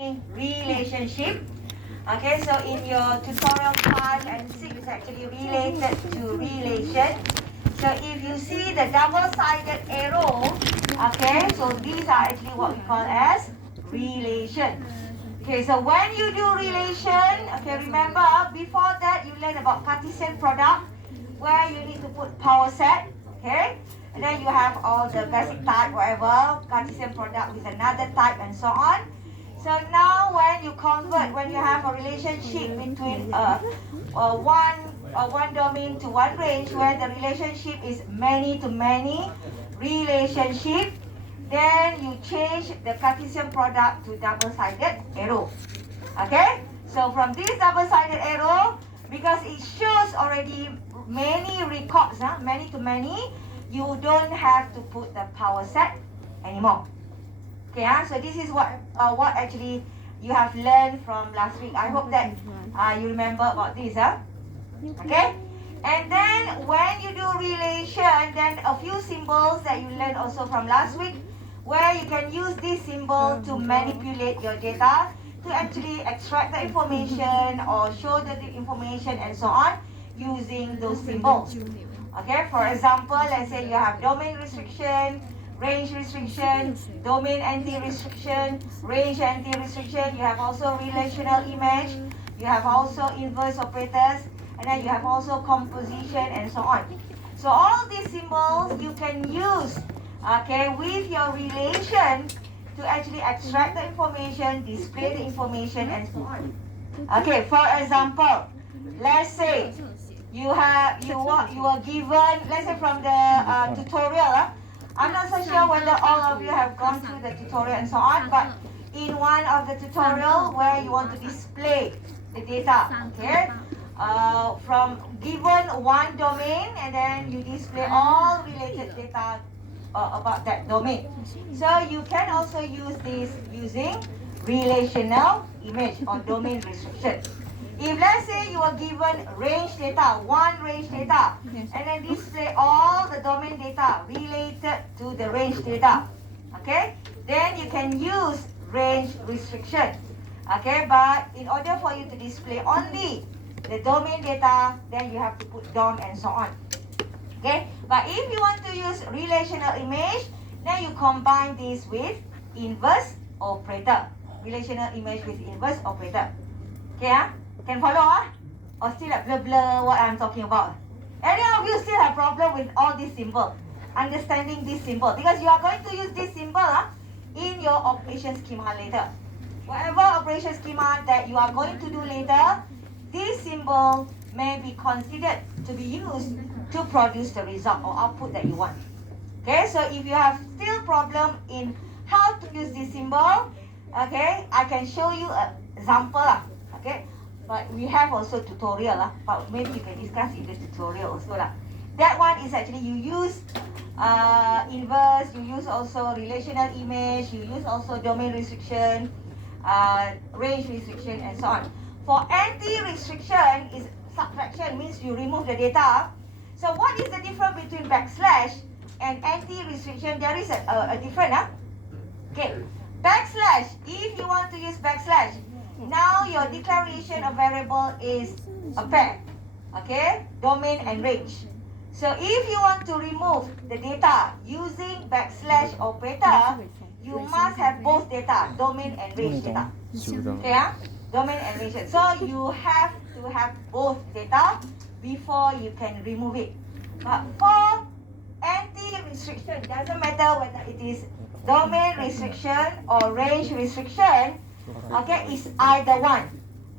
relationship. Okay, so in your tutorial 5 and 6 is actually related to relation. So if you see the double-sided arrow, okay, so these are actually what we call as relation. Okay, so when you do relation, okay, remember before that you learn about Cartesian product where you need to put power set, okay, and then you have all the basic type, whatever, Cartesian product with another type and so on. So now when you convert, when you have a relationship between one domain to one range, where the relationship is many to many relationship, then you change the Cartesian product to double-sided arrow. Okay? So from this double-sided arrow, because it shows already many records, many to many, you don't have to put the power set anymore. Okay, so this is what actually you have learned from last week. I hope that you remember about this. Okay, and then when you do relation, then a few symbols that you learned also from last week, where you can use this symbol to manipulate your data to actually extract the information or show the information and so on using those symbols. Okay, for example, let's say you have domain restriction, range restriction, domain anti-restriction, range anti-restriction. You have also relational image. You have also inverse operators. And then you have also composition and so on. So all these symbols you can use, okay, with your relation to actually extract the information, display the information and so on. Okay, for example, let's say you are given, let's say from the tutorial, I'm not so sure whether all of you have gone through the tutorial and so on, but in one of the tutorial where you want to display the data, okay, from given one domain and then you display all related data about that domain. So you can also use this using relational image or domain restriction. If let's say you are given range data, one range data, and then display all the domain data related to the range data, okay, then you can use range restriction, okay, but in order for you to display only the domain data, then you have to put DOM and so on, okay. But if you want to use relational image, then you combine this with inverse operator, relational image with inverse operator, okay. Can follow? Or still like blur what I'm talking about? Any of you still have problem with all these symbol? Understanding this symbol? Because you are going to use this symbol in your operation schema later. Whatever operation schema that you are going to do later, this symbol may be considered to be used to produce the result or output that you want. Okay, so if you have still problem in how to use this symbol, okay, I can show you an example. Okay. But we have also tutorial, but maybe you can discuss in the tutorial also. That one is actually you use inverse, you use also relational image, you use also domain restriction, range restriction and so on. For anti-restriction is subtraction, means you remove the data. So what is the difference between backslash and anti-restriction? There is a difference. Okay, backslash, if you want to use backslash, now your declaration of variable is a pair, okay, domain and range. So if you want to remove the data using backslash operator, you must have both data, domain and range data. Okay, domain and range. So you have to have both data before you can remove it. But for anti-restriction, doesn't matter whether it is domain restriction or range restriction, okay, it's either one.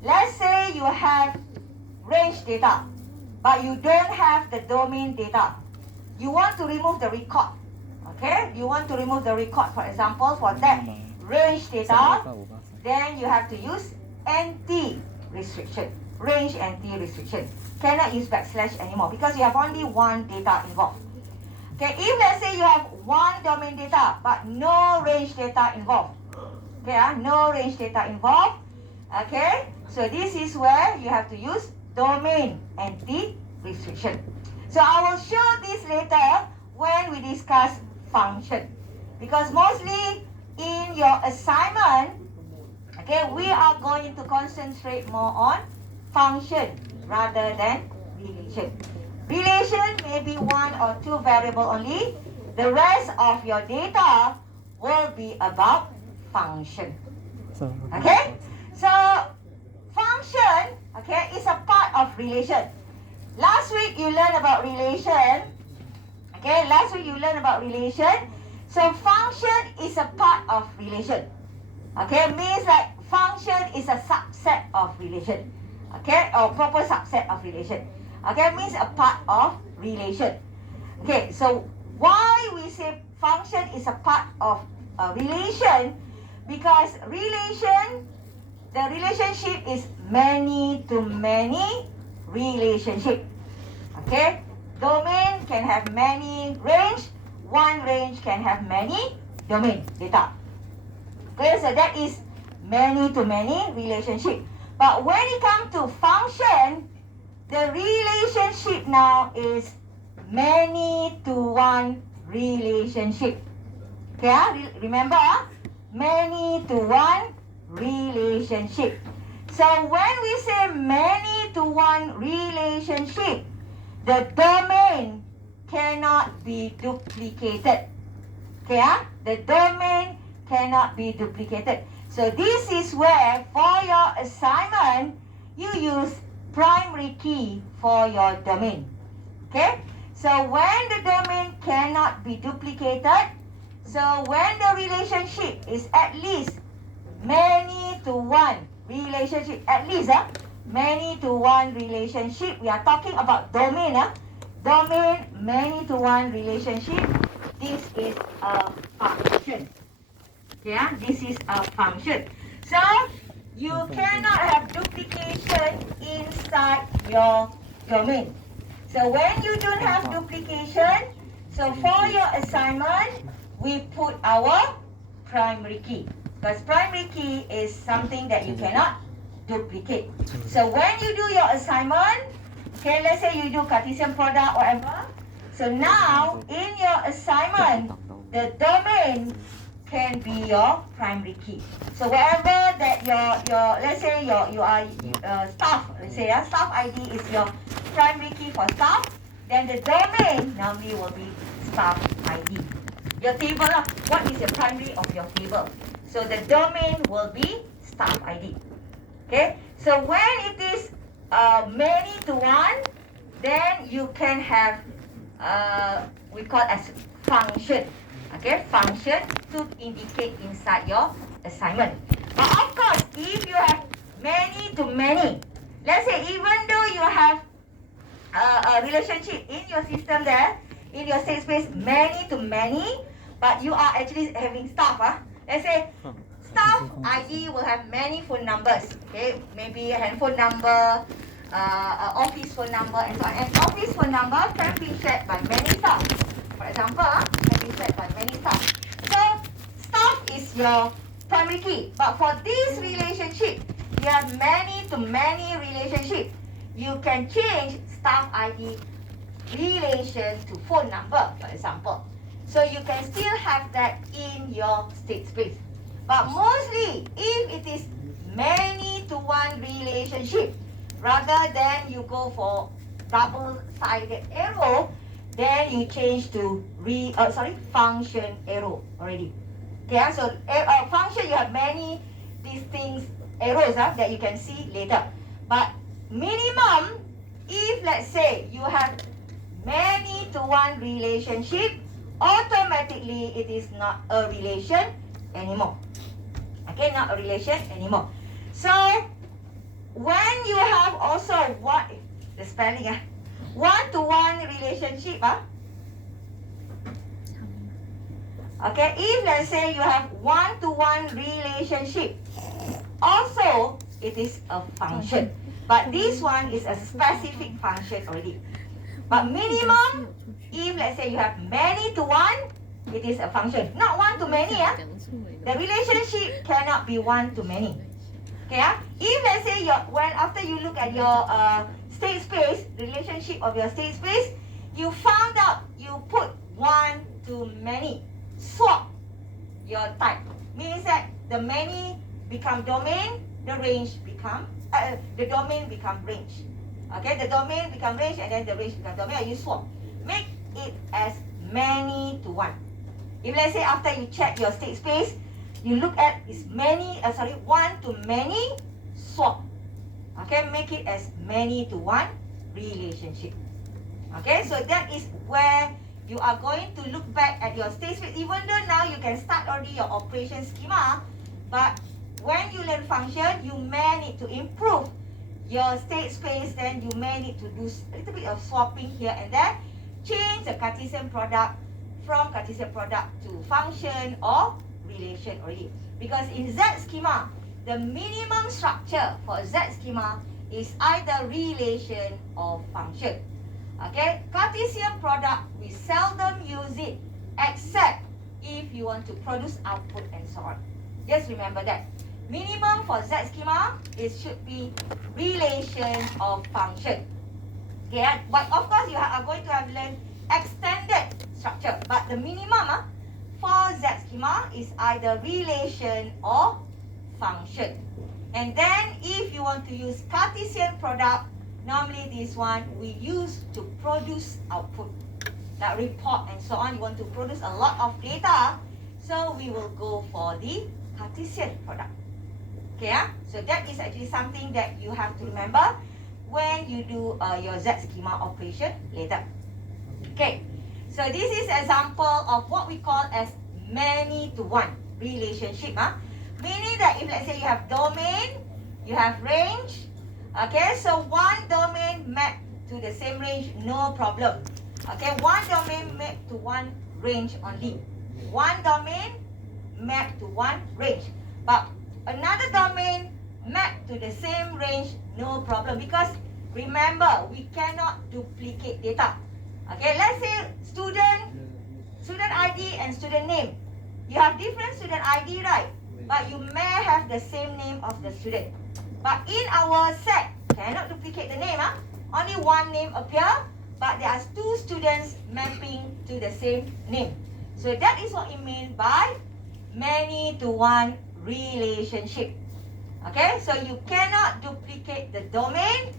Let's say you have range data, but you don't have the domain data. You want to remove the record, okay? You want to remove the record, for example, for that range data, then you have to use anti-restriction, range anti-restriction. Cannot use backslash anymore because you have only one data involved. Okay, if let's say you have one domain data, but no range data involved, okay, no range data involved. Okay, so this is where you have to use domain anti-restriction. So I will show this later when we discuss function, because mostly in your assignment, Okay, we are going to concentrate more on function rather than relation. Relation may be one or two variable only. The rest of your data will be about function. Okay, so function, okay, is a part of relation. Last week you learned about relation. Okay, last week you learned about relation. So function is a part of relation. Okay, means like function is a subset of relation. Okay, or proper subset of relation. Okay, means a part of relation. Okay, so why we say function is a part of a relation? Because relation, the relationship is many to many relationship. Okay, domain can have many range. One range can have many domain data. Okay, so that is many to many relationship. But when it comes to function, the relationship now is many to one relationship. Okay, remember, many to one relationship. So when we say many to one relationship, the domain cannot be duplicated. Okay, the domain cannot be duplicated. So this is where for your assignment, you use primary key for your domain. Okay, so when the domain cannot be duplicated, so when the relationship is at least many to one relationship, at least many to one relationship, we are talking about domain. Domain many to one relationship, this is a function. Okay, this is a function. So you cannot have duplication inside your domain. So when you don't have duplication, so for your assignment, we put our primary key. Because primary key is something that you cannot duplicate. So when you do your assignment, okay, let's say you do Cartesian product, whatever. So now in your assignment, the domain can be your primary key. So wherever that your let's say you are staff, let's say staff ID is your primary key for staff, then the domain normally will be staff ID. Your table, what is your primary of your table? So the domain will be staff ID. Okay, so when it is many to one, then you can have we call as function. Okay, function to indicate inside your assignment. But of course, if you have many to many, let's say even though you have a relationship in your system there, in your state space, many to many, but you are actually having staff. Let's say staff ID will have many phone numbers. Okay, maybe a handphone number, office phone number, and so on. And office phone number can be shared by many staff. For example, can be shared by many staff. So staff is your primary key. But for this relationship, you have many to many relationship. You can change staff ID relation to phone number, for example. So you can still have that in your state space. But mostly, if it is many to one relationship, rather than you go for double-sided arrow, then you change to function arrow already. Okay, so function, you have many distinct arrows that you can see later. But minimum, if let's say you have many to one relationship, automatically it is not a relation anymore. Okay, not a relation anymore. So when you have also what the spelling one-to-one relationship okay, if let's say you have one-to-one relationship, also it is a function, but this one is a specific function already. But minimum, if let's say you have many to one, it is a function, not one to many. The relationship cannot be one to many. Okay, if let's say when after you look at your state space, relationship of your state space, you found out you put one to many, swap your type. Means that the many become domain, the range become the domain become range. Okay, the domain become range and then the range become domain, and you swap. Make it as many to one. If let's say after you check your state space, you look at is one to many, swap. Okay, make it as many to one relationship. Okay, so that is where you are going to look back at your state space. Even though now you can start already your operation schema, but when you learn function, you may need to improve your state space. Then you may need to do a little bit of swapping here and there. Change the Cartesian product from Cartesian product to function or relation already. Because in Z schema, the minimum structure for Z schema is either relation or function. Okay, Cartesian product, we seldom use it except if you want to produce output and so on. Just remember that. Minimum for Z schema, it should be relation or function. Okay, but of course you are going to have learned extended structure. But the minimum for Z schema is either relation or function. And then if you want to use Cartesian product, normally this one we use to produce output, like report and so on. You want to produce a lot of data, so we will go for the Cartesian product. Okay, so that is actually something that you have to remember when you do your Z schema operation later. Okay, so this is example of what we call as many to one relationship. Meaning that if let's say you have domain, you have range. Okay, so one domain map to the same range, no problem. Okay, one domain map to one range only. One domain map to one range. But another domain map to the same range, no problem. Because remember, we cannot duplicate data. Okay, let's say student ID and student name. You have different student ID, right? But you may have the same name of the student. But in our set, cannot duplicate the name. Only one name appear, but there are two students mapping to the same name. So that is what it means by many to one relationship. Okay, so you cannot duplicate the domain,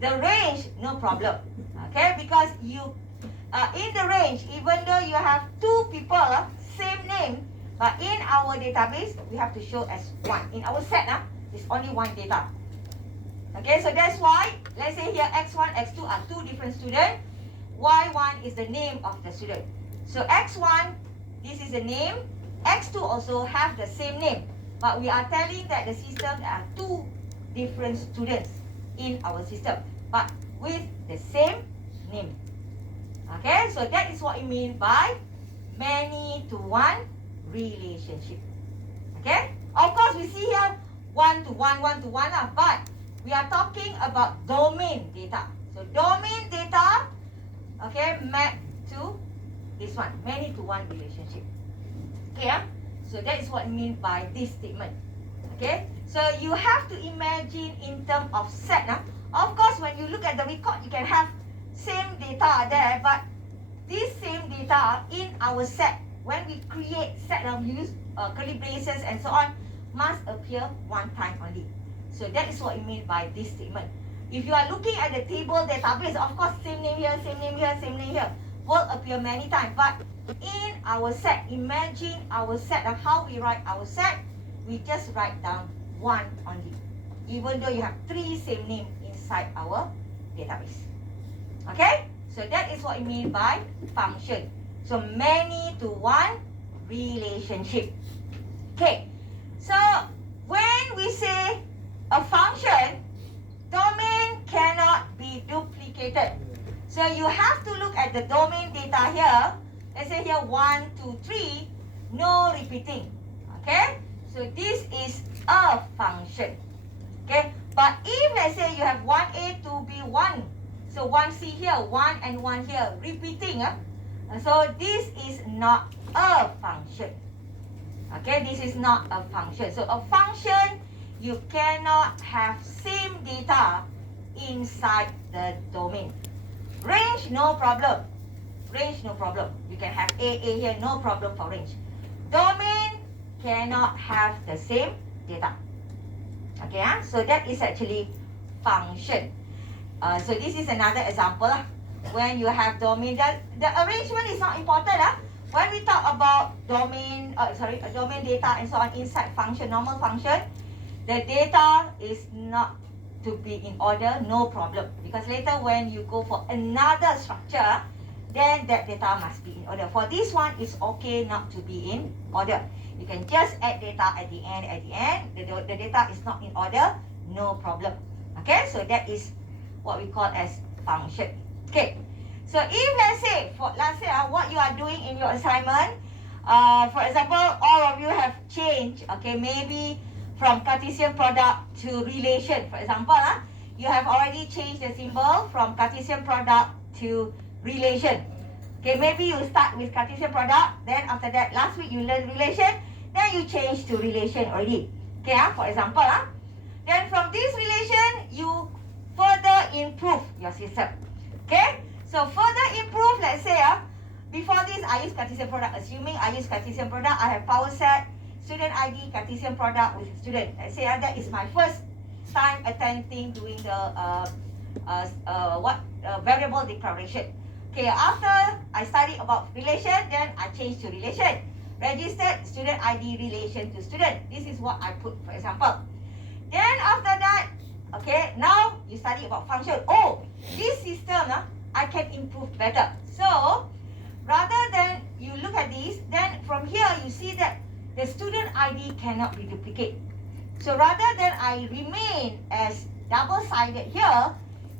the range, no problem. Okay, because you in the range, even though you have two people, same name, but in our database, we have to show as one. In our set, it's only one data. Okay, so that's why, let's say here X1, X2 are two different students. Y1 is the name of the student. So X1, this is the name. X2 also have the same name. But we are telling that the system are two different students in our system, but with the same name. Okay, so that is what it means by many to one relationship. Okay, of course we see here one to one, but we are talking about domain data. So domain data, okay, map to this one, many to one relationship. Okay, so that is what I mean by this statement. Okay, so you have to imagine in terms of set. Of course, when you look at the record, you can have same data there, but this same data in our set, when we create set, we use curly braces and so on, must appear one time only. So that is what it means by this statement. If you are looking at the table database, of course, same name here, same name here, same name here, will appear many times. But in our set, imagine our set of how we write our set, we just write down one only, even though you have three same name inside our database. Okay, so that is what it means by function. So many to one relationship. Okay, so when we say a function, domain cannot be duplicated. So you have to look at the domain data here. Let's say here 1, 2, 3, no repeating. Okay, so this is a function. Okay, but if let's say you have 1A, 2B, 1, so 1C here, 1 and 1 here, repeating. So this is not a function. Okay, this is not a function. So a function, you cannot have same data inside the domain. Range, no problem. Range, no problem. You can have A here, no problem for range. Domain cannot have the same data. Okay, so that is actually function. So this is another example when you have domain. The arrangement is not important. When we talk about domain, domain data and so on inside function, normal function, the data is not to be in order, no problem. Because later when you go for another structure, then that data must be in order. For this one, it's okay not to be in order. You can just add data at the end. The data is not in order, no problem. Okay, so that is what we call as function. Okay, so if let's say what you are doing in your assignment, for example, all of you have changed, okay, maybe from Cartesian product to relation. For example, you have already changed the symbol from Cartesian product to relation. Okay, maybe you start with Cartesian product, then after that, last week you learned relation, then you change to relation already. Okay, for example, then from this relation, you further improve your system. Okay, so further improve, let's say, before this, I use Cartesian product. Assuming I use Cartesian product, I have power set, student ID, Cartesian product with student. Let's say that is my first time attempting doing the variable declaration. Okay, after I studied about relation, then I change to relation. Registered student ID relation to student. This is what I put, for example. Then after that, okay, now you study about function. Oh, this system, I can improve better. So, rather than you look at this, then from here you see that the student ID cannot be duplicated. So rather than I remain as double-sided here,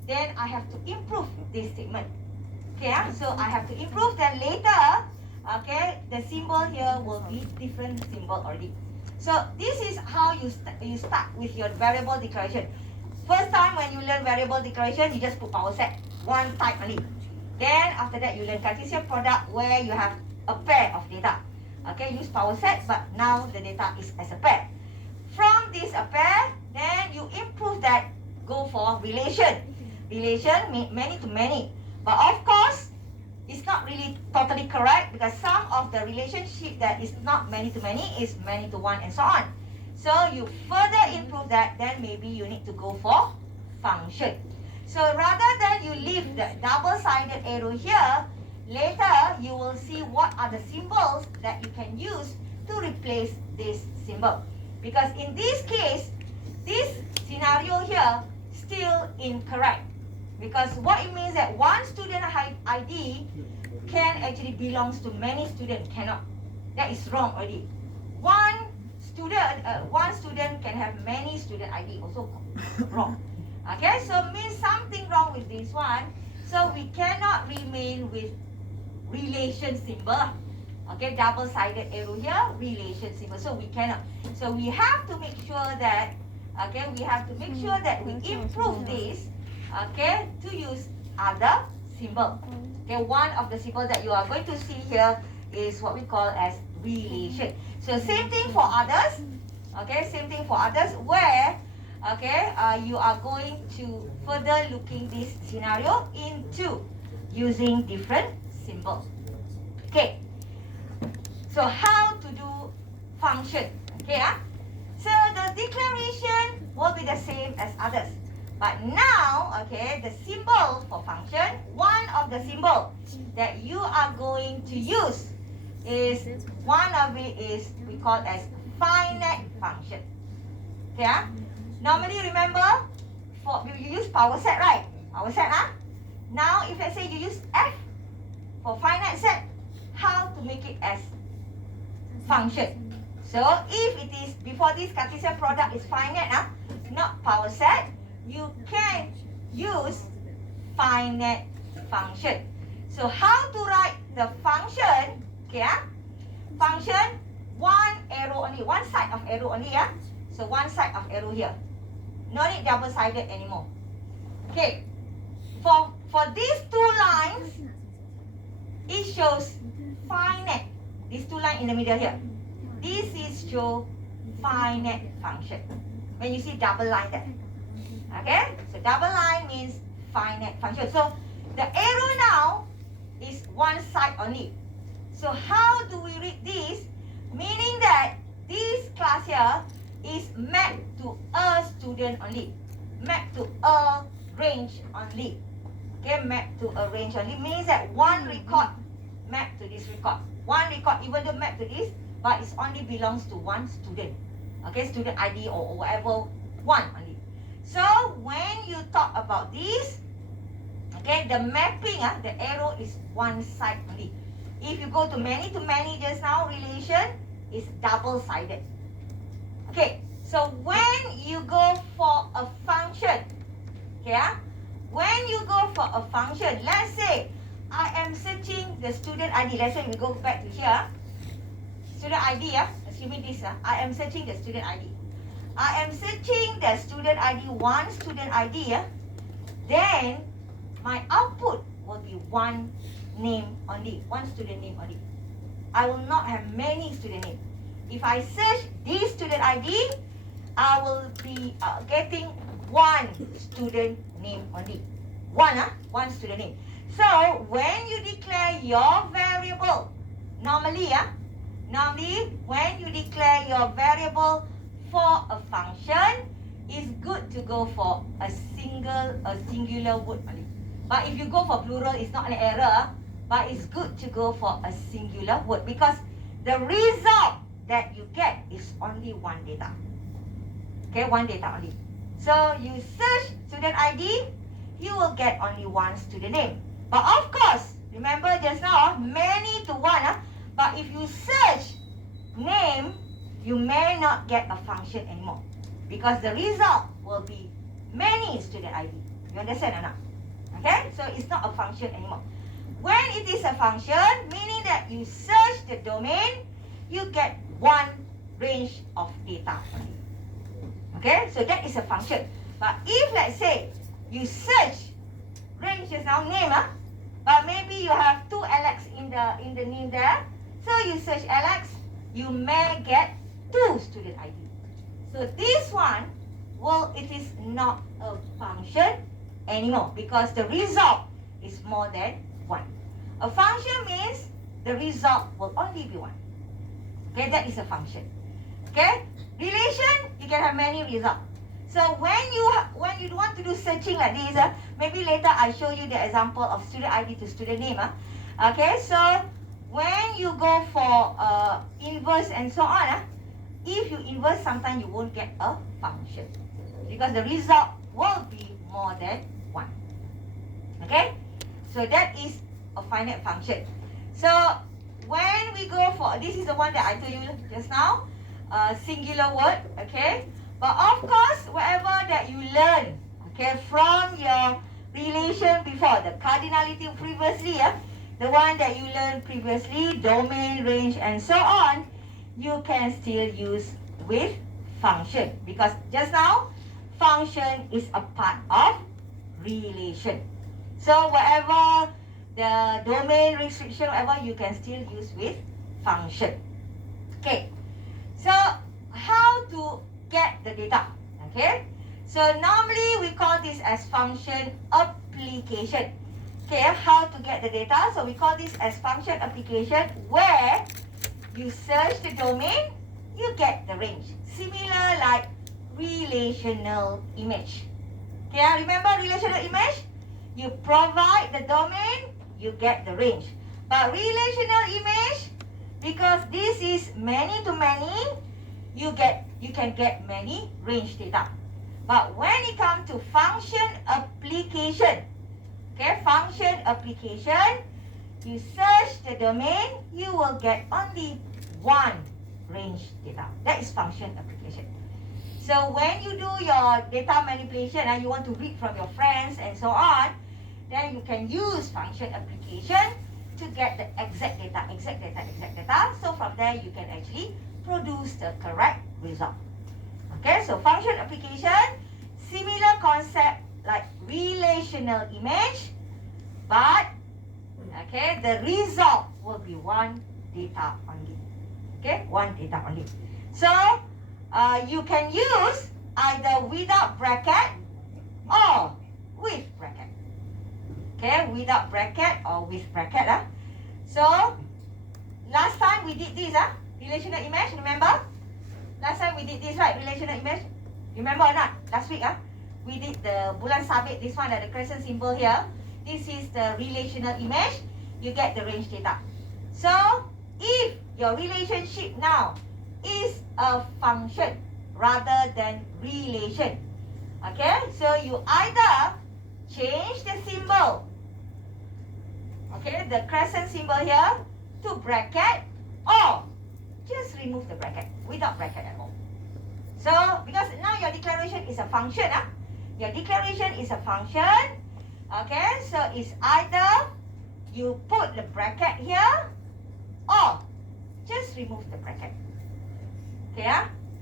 then I have to improve this statement. Okay, so I have to improve, then later, okay, the symbol here will be different symbol already. So this is how you start with your variable declaration. First time when you learn variable declaration, you just put power set, one type only. Then after that, you learn Cartesian product where you have a pair of data. Okay, use power set, but now the data is as a pair. From this a pair, then you improve that, go for relation. Relation mean many to many. But of course, it's not really totally correct because some of the relationship that is not many to many is many to one and so on. So you further improve that, then maybe you need to go for function. So rather than you leave the double-sided arrow here, later you will see what are the symbols that you can use to replace this symbol. Because in this case, this scenario here still incorrect. Because what it means that one student ID can actually belongs to many students, cannot. That is wrong already. One student can have many student ID, also wrong. Okay, so means something wrong with this one. So we cannot remain with relation symbol. Okay, double-sided arrow here, relation symbol. So we cannot. So we have to make sure that, okay, we improve this, okay, to use other symbol. Okay, one of the symbols that you are going to see here is what we call as relation. So same thing for others. Okay, same thing for others where, okay, you are going to further looking this scenario into using different symbols. Okay, so how to do function? Okay, so the declaration will be the same as others. But now, okay, the symbol for function, one of the symbol that you are going to use is, one of it is we call as finite function. Okay, normally remember, for you use power set, right? Power set, Now, if let's say you use F for finite set, how to make it as function? So, if it is, before this Cartesian product is finite, not power set, you can use finite function. So, how to write the function? Okay, function, one arrow only, one side of arrow only, So, one side of arrow here. No need double-sided anymore. Okay, for these two lines, it shows finite. These two lines in the middle here. This is show finite function. When you see double line there. Okay, so double line means finite function. So the arrow now is one side only. So how do we read this? Meaning that this class here, is mapped to a student only. Mapped to a range only. Okay, mapped to a range only means that one record mapped to this record. One record even though mapped to this, but it only belongs to one student. Okay, student ID or whatever, one only. So when you talk about this, okay, the mapping, the arrow is one side only. If you go to many just now, relation is double-sided. Okay, so when you go for a function, okay, when you go for a function, let's say I am searching the student ID. Let's say we go back to here. Student ID, assuming this, I am searching the student ID. I am searching the student ID, one student ID, then my output will be one name only, one student name only. I will not have many student names. If I search this student ID, I will be getting one student name only. One student name. So when you declare your variable, normally when you declare your variable for a function, it's good to go for a singular word only. But if you go for plural, it's not an error, but it's good to go for a singular word because the result that you get is only one data. Okay, one data only. So you search student ID, you will get only one student name. But of course, remember just now, many to one, but if you search name, you may not get a function anymore because the result will be many student ID. You understand or not? Okay, so it's not a function anymore. When it is a function, meaning that you search the domain, you get one range of data only. Okay, so that is a function. But if let's say you search range is now name, but maybe you have two Alex in the name there, so you search Alex, you may get two student ID. So this one, it is not a function anymore because the result is more than one. A function means the result will only be one. Okay, that is a function. Okay, relation, you can have many results. So when you want to do searching like this, maybe later I show you the example of student ID to student name. Okay, so when you go for inverse and so on, if you inverse, sometimes you won't get a function because the result will be more than one. Okay, so that is a finite function. So when we go for, this is the one that I told you just now, singular word, okay? But of course, whatever that you learn, okay, from your relation before, the cardinality previously, the one that you learned previously, domain, range, and so on, you can still use with function because just now, function is a part of relation. So whatever the domain restriction, whatever, you can still use with function. Okay, so how to get the data? Okay, so normally we call this as function application. Okay, how to get the data? So we call this as function application where you search the domain, you get the range. Similar like relational image. Okay, remember relational image? You provide the domain, you get the range. But relational image, because this is many to many, you can get many range data. But when it comes to function application, okay, function application, you search the domain, you will get only one range data. That is function application. So when you do your data manipulation and you want to read from your friends and so on, then you can use function application to get the exact data. So from there you can actually produce the correct result. Okay, so function application, similar concept like relational image, but okay, the result will be one data only. Okay, one data only. So you can use either without bracket or with bracket. Okay, without bracket or with bracket. So last time we did this, relational image, remember? last time we did this, right? Relational image. Remember or not? Last week, we did the bulan sabit. This one, the crescent symbol here. This is the relational image. You get the range data. So, if your relationship now is a function rather than relation, okay? So, you either change the symbol, okay, the crescent symbol here to bracket, or just remove the bracket without bracket at all. So, because now your declaration is a function, your declaration is a function, okay? So, it's either you put the bracket here, or just remove the bracket. Okay,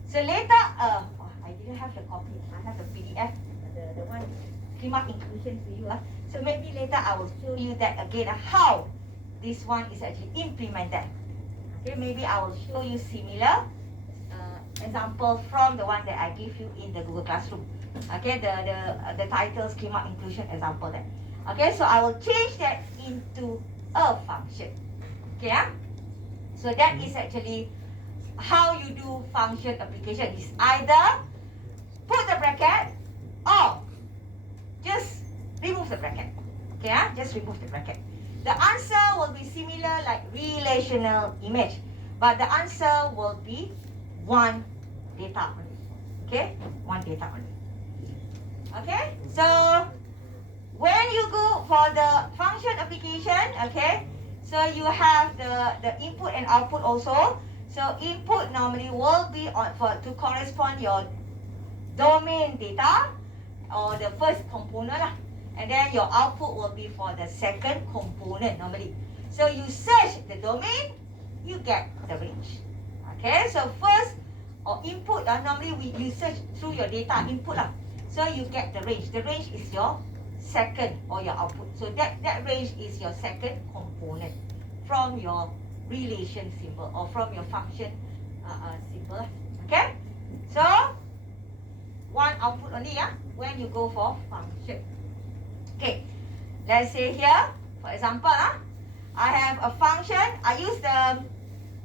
so later, I didn't have the copy. I have the PDF, the one schema inclusion to you. So maybe later I will show you that again, how this one is actually implemented. Okay, maybe I will show you similar example from the one that I give you in the Google Classroom. Okay, the title schema inclusion example there. Okay, so I will change that into a function. Okay, so that is actually how you do function application. Is either put the bracket or just remove the bracket. Okay, just remove the bracket. The answer will be similar like relational image, but the answer will be one data only. Okay, one data only. Okay, so when you go for the function application, okay, so you have the input and output also. So input normally will be to correspond your domain data or the first component lah. And then your output will be for the second component normally. So you search the domain, you get the range. Okay, so first or input normally you search through your data input lah. So you get the range. The range is your second or your output. So that range is your second component from your relation symbol or from your function symbol. Okay, so one output only when you go for function. Okay, let's say here, for example, I have a function. I use the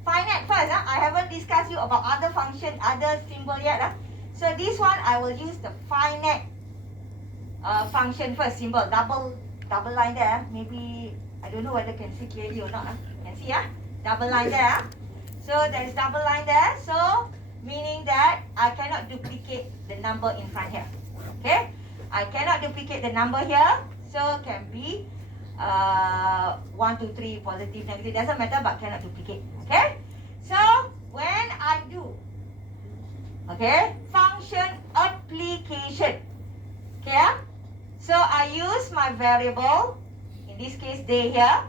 finite first. I haven't discussed you about other function, other symbol yet. So this one I will use the finite function first, symbol, double line there. Maybe I don't know whether can see clearly or not. Can see double line there. So there is double line there. So meaning that I cannot duplicate the number in front here. Okay, I cannot duplicate the number here. So can be 1, 2, 3, positive, negative, doesn't matter, but cannot duplicate. Okay, so when I do function application, okay, so I use my variable, in this case day here,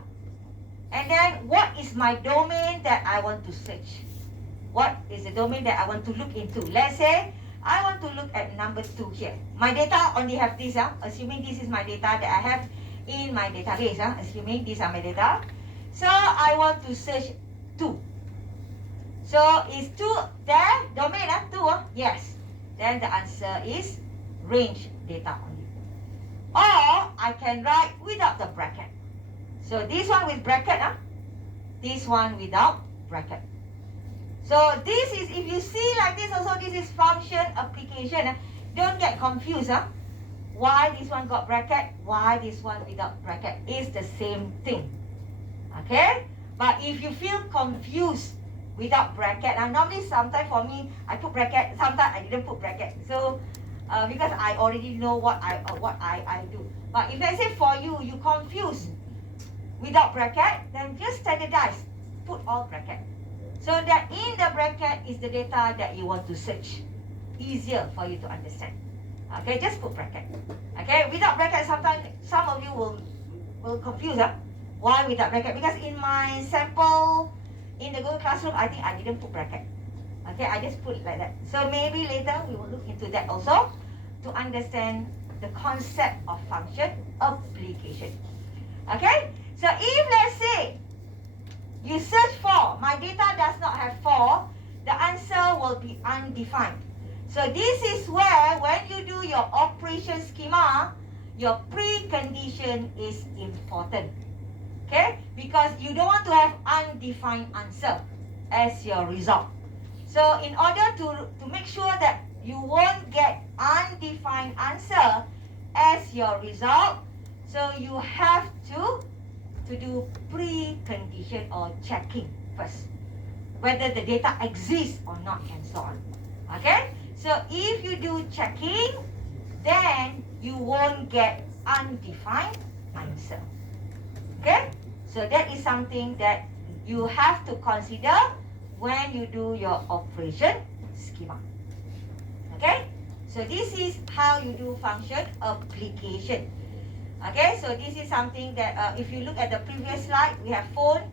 and then what is my domain that I want to search? What is the domain that I want to look into? Let's say I want to look at number 2 here. My data only have this, assuming this is my data that I have in my database, assuming these are my data. So I want to search 2. So is 2 there? Domain 2? Yes. Then the answer is range data only. Or I can write without the bracket. So this one with bracket, this one without bracket. So this is, if you see like this also, this is function application. Don't get confused. Why this one got bracket, why this one without bracket. It's the same thing. Okay? But if you feel confused without bracket, normally sometimes for me, I put bracket, sometimes I didn't put bracket. So, because I already know what I do. But if I say for you, you confused without bracket, then just standardize. Put all bracket. So that in the bracket is the data that you want to search. Easier for you to understand. Okay, just put bracket. Okay, without bracket, sometimes some of you will confuse. Why without bracket? Because in my sample in the Google Classroom, I think I didn't put bracket. Okay, I just put it like that. So maybe later we will look into that also to understand the concept of function application. Okay, so if let's say you search for, my data does not have 4, the answer will be undefined. So this is where when you do your operation schema, your precondition is important. Okay, because you don't want to have undefined answer as your result. So in order to make sure that you won't get undefined answer as your result, so you have to do precondition or checking first, whether the data exists or not and so on. Okay? So if you do checking, then you won't get undefined answer. Okay? So that is something that you have to consider when you do your operation schema. Okay? So this is how you do function application. Okay, so this is something that if you look at the previous slide, we have phone.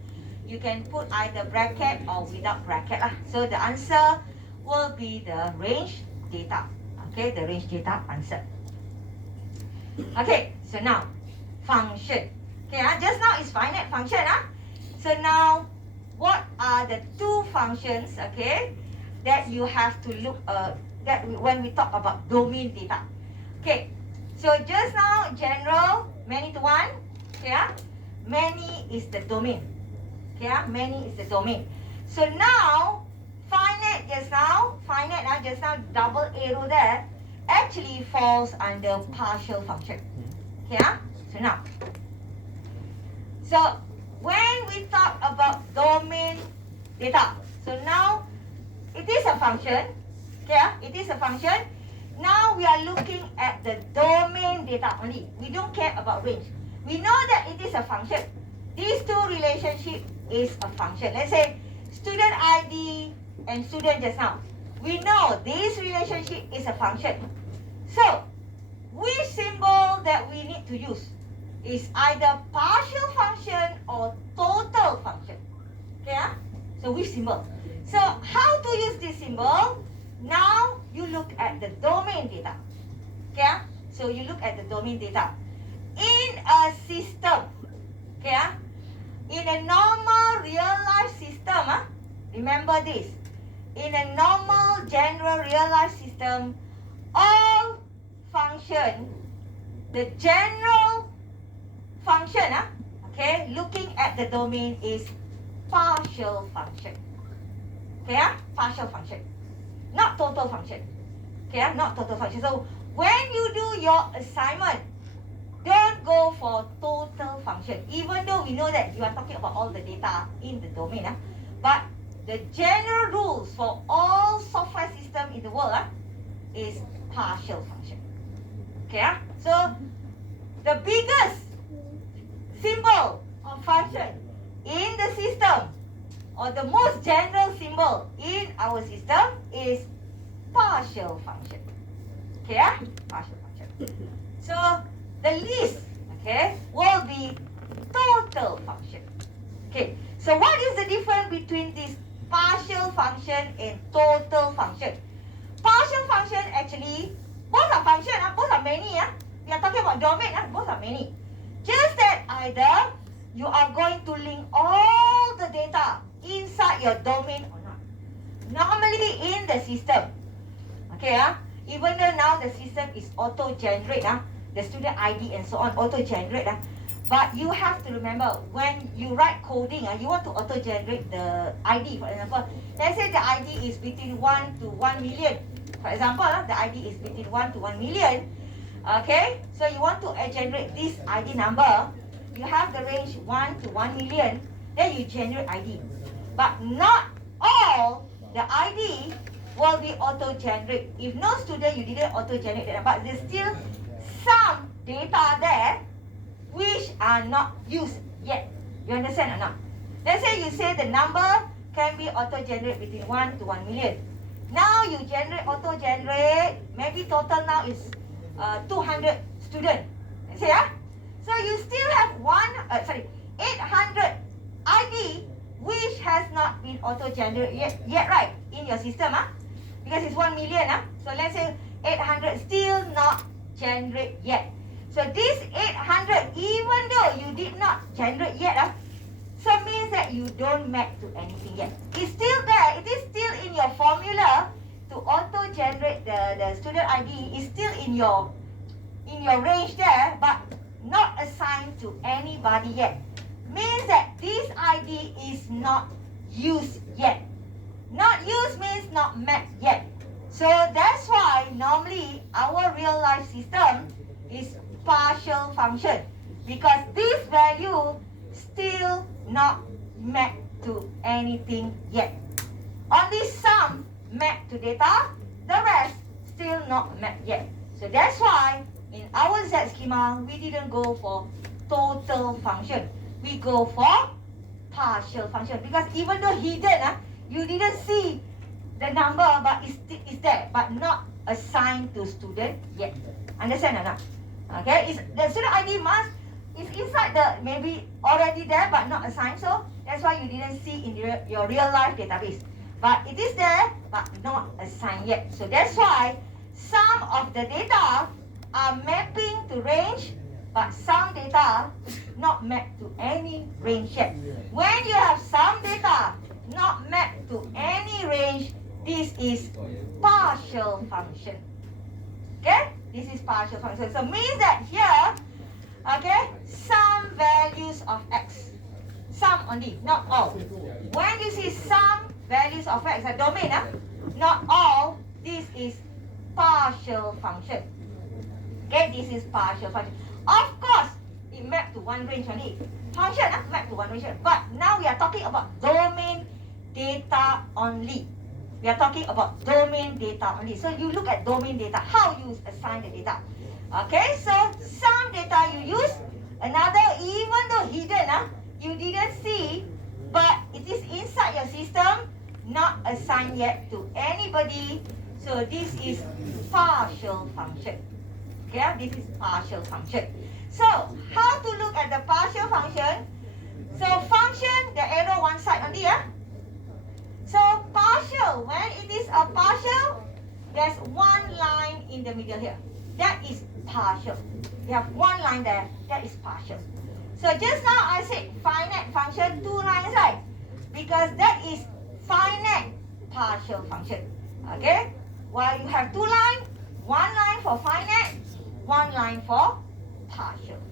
You can put either bracket or without bracket lah. So the answer will be the range data. Okay, the range data answer. Okay, so now function. Okay, just now is finite function. So now what are the two functions? Okay, that you have to look when we talk about domain data. Okay. So just now, general, many to one, okay, many is the domain, okay, many is the domain. So now, finite just now, double arrow there, actually falls under partial function, okay, so now. So, when we talk about domain data, so now, it is a function, okay, it is a function. Now we are looking at the domain data only. We don't care about range. We know that it is a function. These two relationship is a function. Let's say student ID and student just now. We know this relationship is a function. So which symbol that we need to use is either partial function or total function. Okay? So which symbol? So how to use this symbol? Now you look at the domain data. Okay? So you look at the domain data. In a system, okay? In a normal real life system, remember this. In a normal general real life system, all function, the general function, okay, looking at the domain is partial function. Okay? Partial function. Not total function. Okay, not total function. So when you do your assignment, don't go for total function. Even though we know that you are talking about all the data in the domain, but the general rules for all software system in the world is partial function. Okay, so the biggest symbol of function in the system, or the most general symbol in our system, is partial function. Okay, partial function. So the least, okay, will be total function. Okay, so what is the difference between this partial function and total function? Partial function actually, both are function, both are many. We are talking about domain, both are many. Just that either you are going to link all the data inside your domain or not. Normally in the system, okay, even though now the system is auto-generate, the student ID and so on, auto-generate, but you have to remember, when you write coding, you want to auto-generate the ID. For example, let's say the ID is between 1 to 1 million. For example, the ID is between 1 to 1 million. Okay, so you want to generate this ID number, you have the range 1 to 1 million, then you generate ID. But not all the ID will be auto-generate. If no student, you didn't auto-generate that, but there's still some data there which are not used yet. You understand or not? Let's say you say the number can be auto-generate between 1 to 1 million. Now you auto-generate, maybe total now is 200 students. You see, so you still have 800 ID which has not been auto-generated yet, right? In your system, because it's 1 million, so let's say 800 still not generate yet. So this 800, even though you did not generate yet, so means that you don't map to anything yet. It's still there. It is still in your formula to auto-generate the student ID. Is still in your range there, but not assigned to anybody yet. Means that this ID is not used yet. Not used means not met yet. So that's why normally our real life system is partial function, because this value still not met to anything yet. Only some map to data, the rest still not mapped yet. So that's why in our Z schema, we didn't go for total function. We go for partial function, because even though hidden, you didn't see the number, but it's there, but not assigned to student yet. Understand or not? Okay, the student ID is inside the maybe already there but not assigned, so that's why you didn't see in your real life database. But it is there, but not assigned yet. So that's why some of the data are mapping to range, but some data not mapped to any range yet. When you have some data not mapped to any range, this is partial function. Okay? This is partial function. So means that here, okay, some values of x. Some only, not all. When you see some values of x, a domain, not all, this is partial function. Okay, this is partial function. Of course, it mapped to one range only. Function mapped to one range. But now we are talking about domain data only. We are talking about domain data only. So you look at domain data, how you assign the data. Okay, so some data you use, another even though hidden, you didn't see, but it is inside your system, not assigned yet to anybody. So this is partial function. Okay, this is partial function. So how to look at the partial function? So function, the arrow one side only, So partial, when it is a partial, there's one line in the middle here. That is partial. You have one line there, that is partial. So just now I said finite function, two lines, right? Because that is finite partial function. Okay? While you have two lines, one line for finite, one line for partial.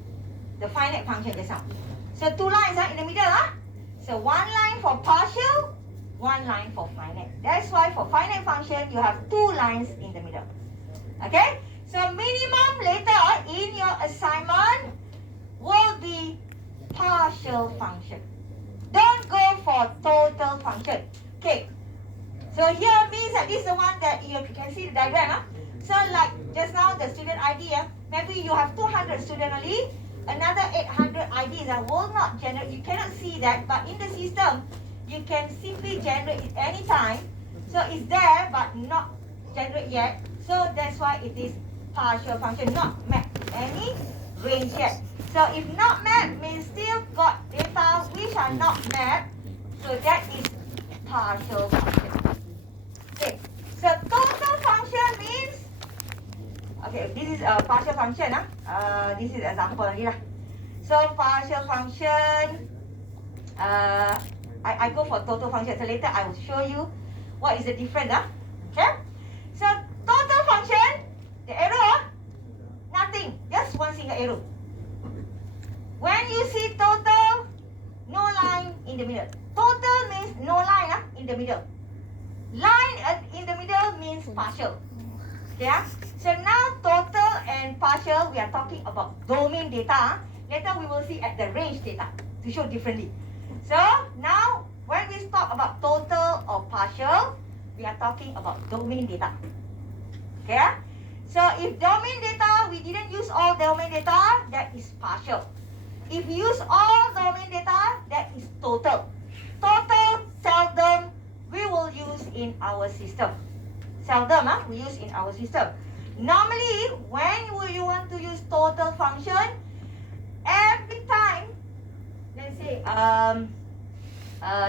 The finite function just now. So two lines in the middle, So one line for partial, one line for finite. That's why for finite function, you have two lines in the middle. Okay? So minimum later in your assignment will be partial function. Don't go for total function. Okay. So here means that this is the one that you can see the diagram. So like just now the student ID, maybe you have 200 student only, another 800 IDs will not generate. You cannot see that, but in the system, you can simply generate it anytime. So it's there, but not generate yet. So that's why it is partial function, not mapped any range yet. So if not mapped means still got data which are not mapped. So that is partial function. Okay. So total function means, okay, this is a partial function. This is example here. So partial function, I go for total function. So later I will show you what is the difference. Okay. So total function, the arrow, nothing, just one single arrow. When you see total, no line in the middle. Total means no line in the middle. Line in the middle means partial. Okay. So now total and partial, we are talking about domain data. Later we will see at the range data to show differently. So now when we talk about total or partial, we are talking about domain data. Okay. So if domain data, we didn't use all domain data, that is partial. If we use all domain data, that is total. Total, seldom we will use in our system. Seldom we use in our system. Normally, when you want to use total function, every time, let's say,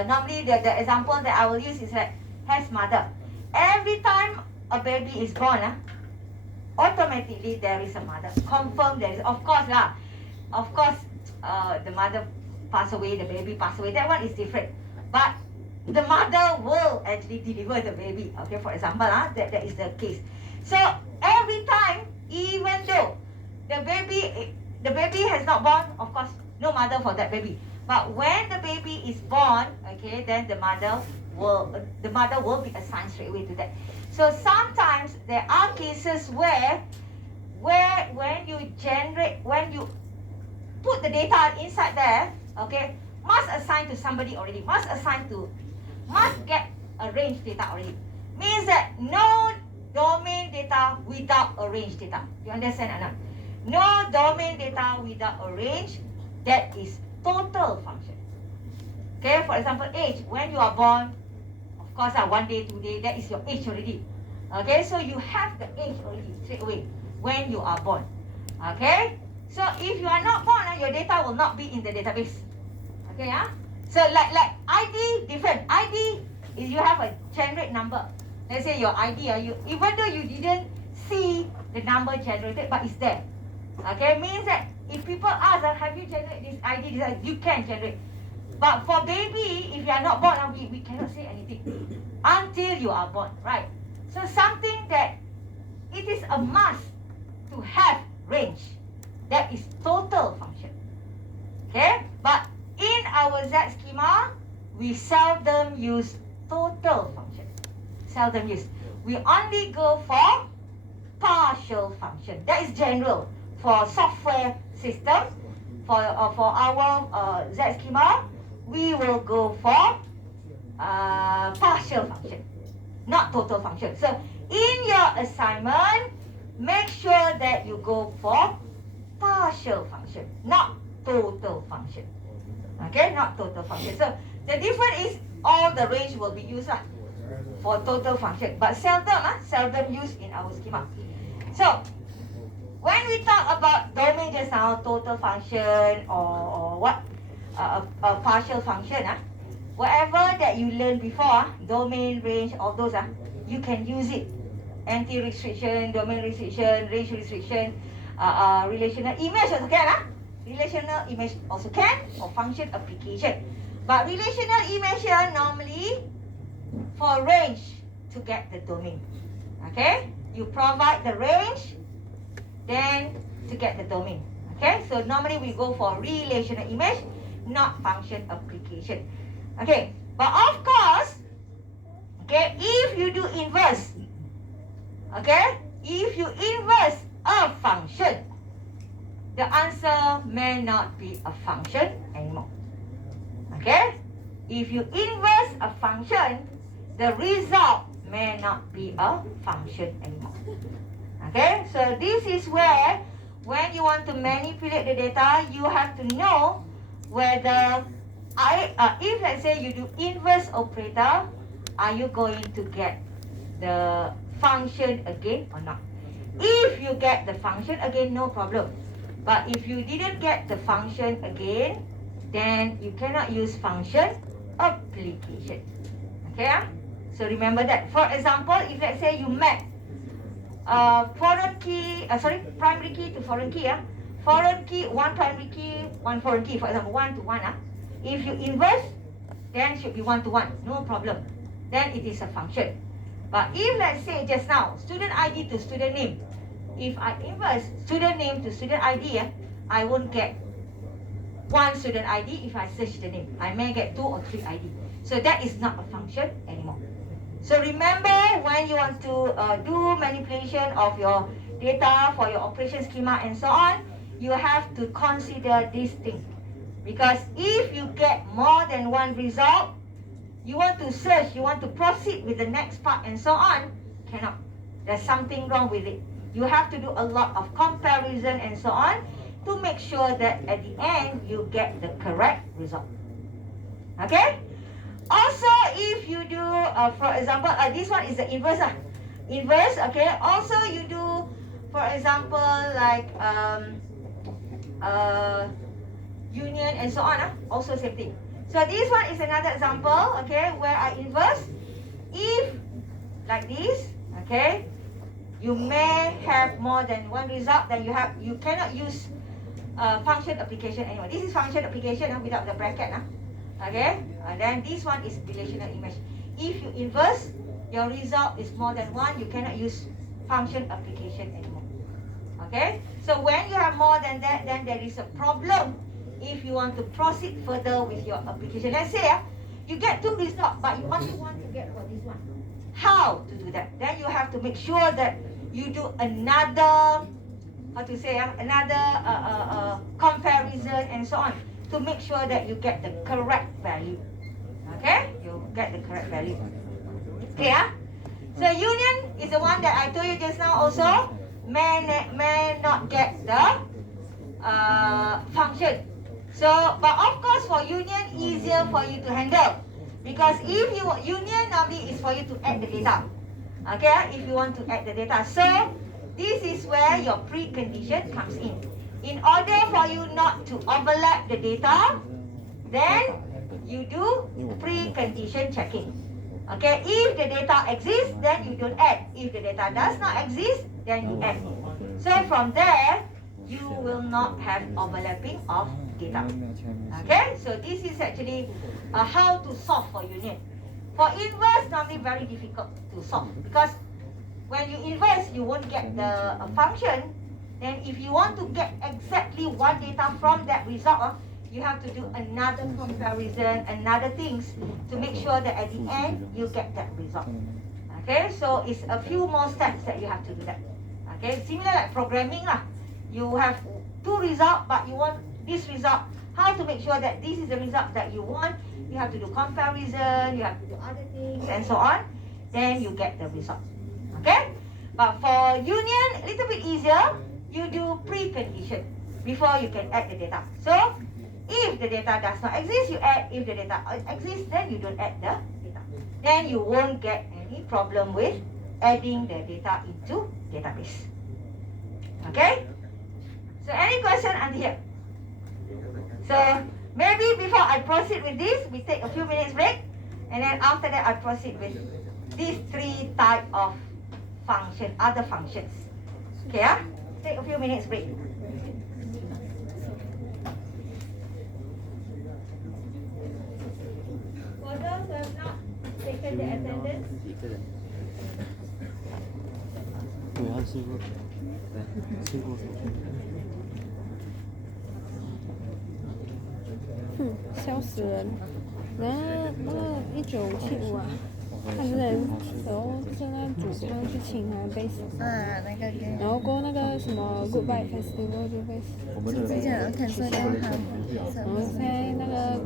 normally the example that I will use is like, has mother. Every time a baby is born, automatically there is a mother. Confirm there is, of course, the mother pass away, the baby pass away, that one is different. But the mother will actually deliver the baby. Okay, for example, that is the case. So every time, even though the baby has not born, of course, no mother for that baby. But when the baby is born, okay, then the mother will be assigned straight away to that. So sometimes there are cases where when you put the data inside there, okay, must assign to somebody already, must get a range data already. Means that no domain data without a range data. You understand or not? No domain data without a range. That is total function. Okay, for example, age. When you are born, of course, 1 day, 2 day, that is your age already. Okay, so you have the age already straight away when you are born. Okay, so if you are not born, your data will not be in the database. Okay, so like ID, different. ID is you have a generate number. Let's say your ID, even though you didn't see the number generated, but it's there. Okay, means that if people ask, have you generated this ID, you can generate. But for baby, if you are not born, we cannot say anything until you are born, right? So something that it is a must to have range. That is total function. Okay, but in our Z schema, we seldom use total function. Seldom use. We only go for partial function. That is general for software systems. For our Z schema, we will go for partial function, not total function. So in your assignment, make sure that you go for partial function, not total function. Okay, not total function. So the difference is all the range will be used for total function, but seldom used in our schema. So when we talk about domain just now, total function or what, a partial function, whatever that you learned before, domain, range, all those, you can use it. Anti-restriction, domain restriction, range restriction, relational image also can, relational image also can, or function application. But relational image here normally for range to get the domain. Okay, you provide the range, then to get the domain. Okay, so normally we go for relational image, not function application. Okay, but of course, okay, if you do inverse, okay, if you inverse a function, the answer may not be a function anymore. Okay, if you inverse a function, the result may not be a function anymore. Okay, so this is where when you want to manipulate the data, you have to know whether if let's say you do inverse operator, are you going to get the function again or not? If you get the function again, no problem. But if you didn't get the function again, then you cannot use function application. Okay, so remember that. For example, if let's say you map primary key to foreign key, foreign key, one primary key, one foreign key, for example, 1 to 1, if you inverse, then should be 1 to 1, no problem. Then it is a function. But if let's say just now, student ID to student name, if I inverse student name to student ID, I won't get one student ID if I search the name. I may get 2 or 3 ID. So that is not a function anymore. So remember, when you want to do manipulation of your data for your operation schema and so on, you have to consider this thing. Because if you get more than one result, you want to search, you want to proceed with the next part and so on, cannot. There's something wrong with it. You have to do a lot of comparison and so on to make sure that at the end you get the correct result. Okay? Also, if you do, for example, this one is the inverse. Inverse, okay? Also, you do, for example, like union and so on. Also same thing. So this one is another example, okay, where I inverse. If, like this, okay, you may have more than one result, then you cannot use function application anymore. This is function application without the bracket. Okay, then this one is relational image. If you inverse, your result is more than one, you cannot use function application anymore. Okay, so when you have more than that, then there is a problem if you want to proceed further with your application. Let's say you get 2 results, but you only want to get for this one. How to do that? Then you have to make sure that you do another, comparison and so on to make sure that you get the correct value. Okay, you get the correct value. Clear? So union is the one that I told you just now also may not get the function. So, but of course for union easier for you to handle, because if you union normally is for you to add the data. Okay, if you want to add the data. So this is where your precondition comes in. In order for you not to overlap the data, then you do precondition checking. Okay, if the data exists, then you don't add. If the data does not exist, then you add. So from there, you will not have overlapping of data. Okay, so this is actually how to solve for union. For inverse, normally very difficult to solve, because when you inverse, you won't get the function. Then if you want to get exactly one data from that result, you have to do another comparison, another things to make sure that at the end you get that result. Okay, so it's a few more steps that you have to do that. Okay, similar like programming lah. You have 2 results, but you want this result. How to make sure that this is the result that you want? You have to do comparison, you have to do other things and so on. Then you get the result. Okay, but for union, a little bit easier. You do precondition before you can add the data. So if the data does not exist, you add. If the data exists, then you don't add the data. Then you won't get any problem with adding the data into database. Okay? So any question until here? So maybe before I proceed with this, we take a few minutes break, and then after that I proceed with these 3 type of function, other functions. Okay, yeah? Take a few minutes break. For those who have not taken the attendance, 我要试过，试过手续。笑死人！然后那个1975啊，他之前时候是那主唱去请他贝斯，那个然后过那个什么 Goodbye Festival 就被之前有 cancel 掉他，然后现在那个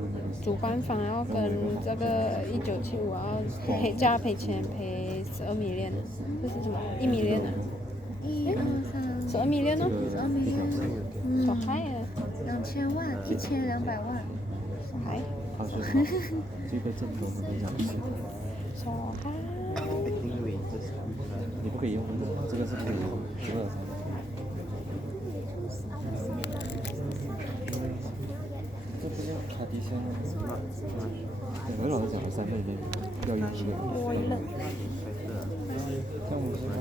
主办方要跟这个1975要叫他赔钱，赔12 million，这是什么1 million 啊1、2、3、？12 million 哦12 million，小孩啊2000万，1200万，小孩，好像这个镜头不能这样子。小孩。因为这是你不可以用这个是可以用12才。这不是卡迪香吗？我老是讲了3倍的，要用这个。像我现在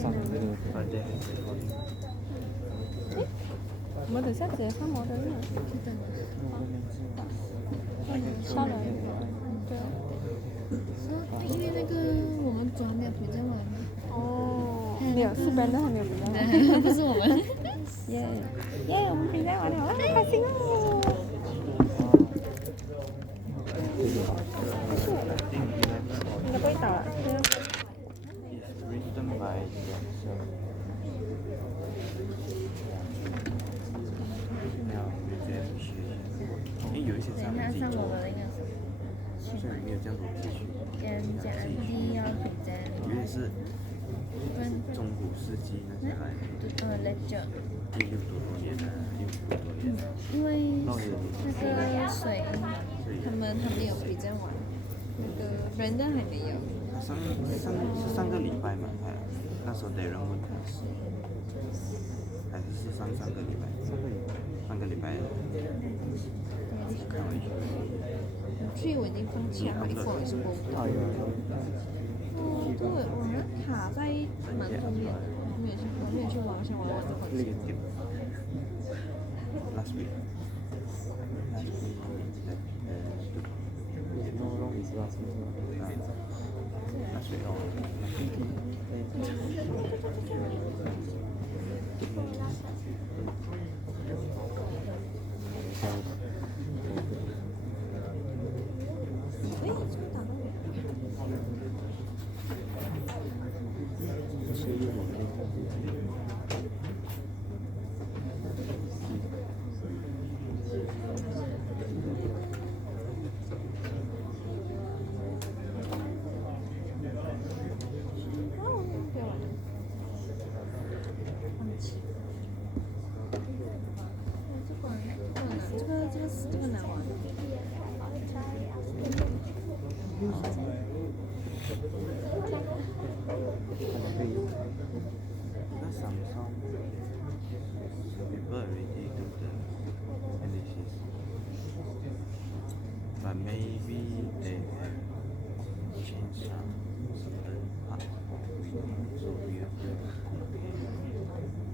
上面那个。我们等下直接上摩登了。上来。对啊。因为那个我们组还没有推荐完。哦。没有，是班的还没有比较。对，不是我们。耶耶，我们比赛完了，啊，开心哦！应该不会倒了。Written by 因为有一些上面自己做，所以没有这样多资讯。讲第要推荐。因为是中古世纪那些来的。lecture。第6多年的，6多年。因为那个水，他们还没有推荐完，那个 Brandon 还没有。上个礼拜嘛，那时候得人问他，还是上个礼拜，上个礼拜。看回去。去我已经放弃了，一会儿是播不到。对，我们卡在蛮后面的，我没有去玩，想玩这款机。Last week.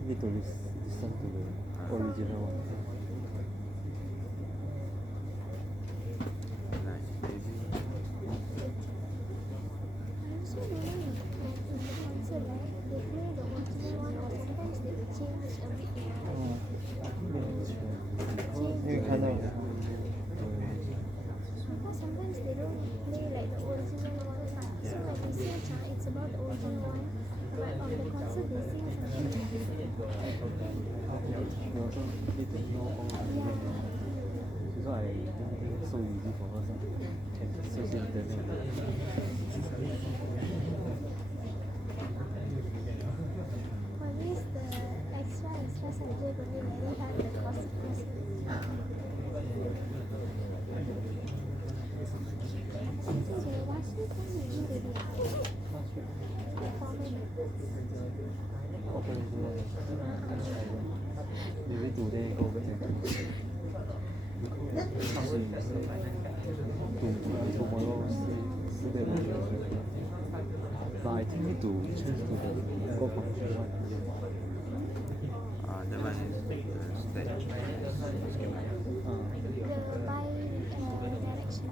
need to listen to the original one. Nice baby. I also don't know if in the concert, right, they play the original one or sometimes they will change a bit. 啊，没有错，因为看到 Because sometimes they don't play like the original one. So like they say, it's about the original one. But on the concert they sing something different. you also need to know all the Yeah. so I don't think it's so easy for us can search internet. For this, the extra subject will be very hard the consequences. So last week when you do the Maybe today go back and tomorrow see them. But I think need to change to the go function one. That one is state schema. the by direction.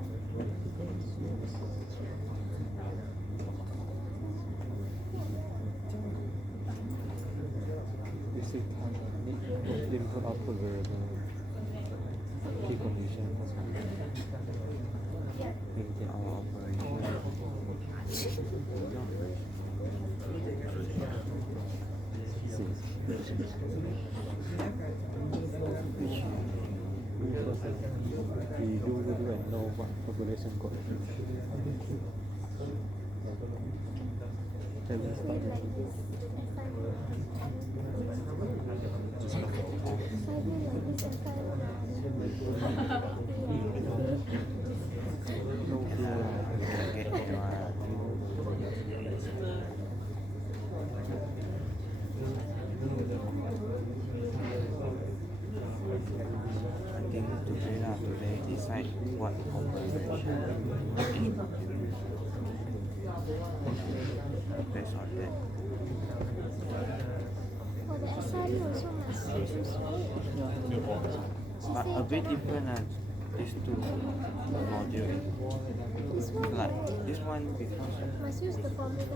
You see, need input output variable key condition. Our We do and know what population code. Tell us Say about it like this. Assignment like this assignment. no fear. get I think today decide what operation based on that. For the SRE also must choose, right? But a bit different these two modules. This one, Like this one because must use the formula.